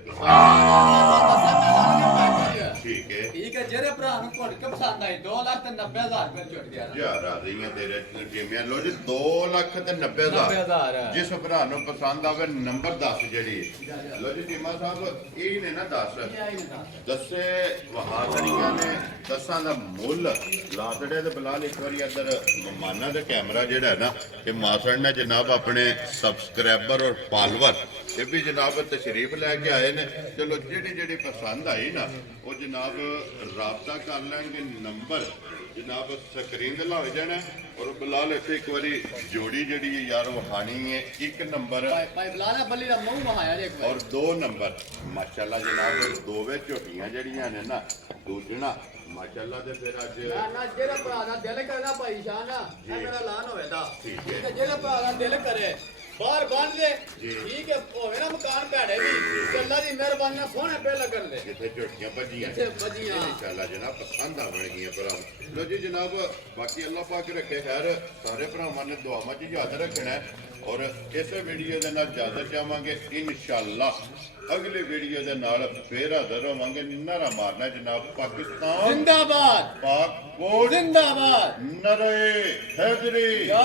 ਠੀਕ ਹੈ। ਠੀਕ ਹੈ ਜਿਹੜੇ ਭਰਾ ਨੂੰ ਘੁੱਟ ਕੇ ਪਸੰਦ ਆਏ 2,90,000 ਰੁਪਏ ਝੁੱਟ ਗਿਆ ਜਾ ਰਾਜ਼ੀਆਂ ਤੇਰੇ ਜਿਵੇਂ ਲੋ ਜੀ 2,90,000 90,000 ਜਿਸ ਭਰਾ ਨੂੰ ਪਸੰਦ ਆਵੇ ਨੰਬਰ 10 ਜਿਹੜੀ ਲੋ ਜੀ ਟੀਮਾ ਸਾਹਿਬ ਇਹ ਨੇ ਨਾ 10 ਦੱਸੇ ਵਹਾਦਰੀਆਂ ਨੇ 10 ਦਾ ਮੁੱਲ ਲਾਤੜੇ ਤੇ ਬਲਾਲ ਇੱਕ ਵਾਰੀ ਅੰਦਰ ਮਹਿਮਾਨਾਂ ਦਾ ਕੈਮਰਾ ਜਿਹੜਾ ਹੈ ਨਾ ਇਹ ਮਾਸੜ ਨੇ ਜਨਾਬ ਆਪਣੇ ਸਬਸਕ੍ਰਾਈਬਰ ਔਰ ਫਾਲੋਅਰ ਇਹ ਵੀ ਜਨਾਬ ਤਸ਼ਰੀਫ ਲੈ ਕੇ ਆਏ ਨੇ। ਚਲੋ ਜਿਹੜੀ ਪਸੰਦ ਆਈ ਨਾ ਉਹ ਜਨਾਬ ਰਾਬਤਾ ਕਰ ਲੈਣਗੇ। ਨੰਬਰ ਜਨਾਬ ਸਕਰੀਨ ਤੇ ਲੱਗ ਜਾਣਾ ਔਰ ਬਲਾਲ ਇੱਥੇ ਇੱਕ ਵਾਰੀ ਜੋੜੀ ਜਿਹੜੀ ਹੈ ਯਾਰ ਵਖਾਣੀ ਹੈ। 1 ਨੰਬਰ ਭਾਈ ਬਲਾਲਾ ਬੱਲੀ ਦਾ ਮੂੰਹ ਵਹਾਇਆ ਜੇ ਇੱਕ ਵਾਰ ਔਰ 2 ਨੰਬਰ ਮਾਸ਼ਾਅੱਲਾ ਜਨਾਬ ਦੋਵੇਂ ਝੋਟੀਆਂ ਜਿਹੜੀਆਂ ਨੇ ਨਾ ਦੂਜਣਾ ਮਾਸ਼ਾਅੱਲਾ ਤੇ ਫਿਰ ਅੱਜ ਨਾ ਜਿਹੜਾ ਭਰਾ ਦਾ ਦਿਲ ਕਰਦਾ ਭਾਈ ਸ਼ਾਨ ਇਹ ਮੇਰਾ ਐਲਾਨ ਹੋਵੇਗਾ ਠੀਕ ਹੈ। ਜਿਹੜਾ ਭਰਾ ਦਾ ਦਿਲ ਕਰੇ ਬਾਹਰ ਬੰਨ ਦੇ ਜੀ। ਠੀਕ ਹੈ ਹੋਵੇ ਨਾ ਮਕਾਨ ਭੈੜੇ ਵੀ ਤੇ ਅੱਲਾ ਦੀ ਮਿਹਰਬਾਨੀ ਨਾਲ ਸੋਹਣੇ ਪੇ ਲੱਗਣ ਦੇ ਜਿੱਥੇ ਝੋਟੀਆਂ ਵੱਜੀਆਂ ਇੱਥੇ ਵੱਜੀਆਂ। ਇਨਸ਼ਾਅੱਲਾ ਜਨਾਬ ਪਸੰਦ ਆਵਣ ਗਈਆਂ ਭਰਾ ਲੋ ਜੀ ਜਨਾਬ ਬਾਕੀ ਅੱਲਾਹ ਪਾਕ ਰੱਖੇ ਖੈਰ ਸਾਰੇ ਭਰਾਵਾਂ ਨੇ ਦੁਆਵਾਂ 'ਚ ਯਾਦ ਰੱਖਣਾ ਹੈ ਔਰ ਇਸੇ ਵੀਡੀਓ ਦੇ ਨਾਲ ਇਜਾਜ਼ਤ ਚਾਹਾਂਗੇ ਇਨਸ਼ਾਅੱਲਾ ਅਗਲੀ ਵੀਡੀਓ ਦੇ ਨਾਲ ਫੇਰ ਹਾਜ਼ਰ ਹੋਵਾਂਗੇ ਨਾਰਾ ਮਾਰਨਾ ਜਨਾਬ ਪਾਕਿਸਤਾਨ ਜ਼ਿੰਦਾਬਾਦ ਪਾਕ ਕੋਟ ਜ਼ਿੰਦਾਬਾਦ ਨਰੇ ਹੈਦਰੀ ਯਾ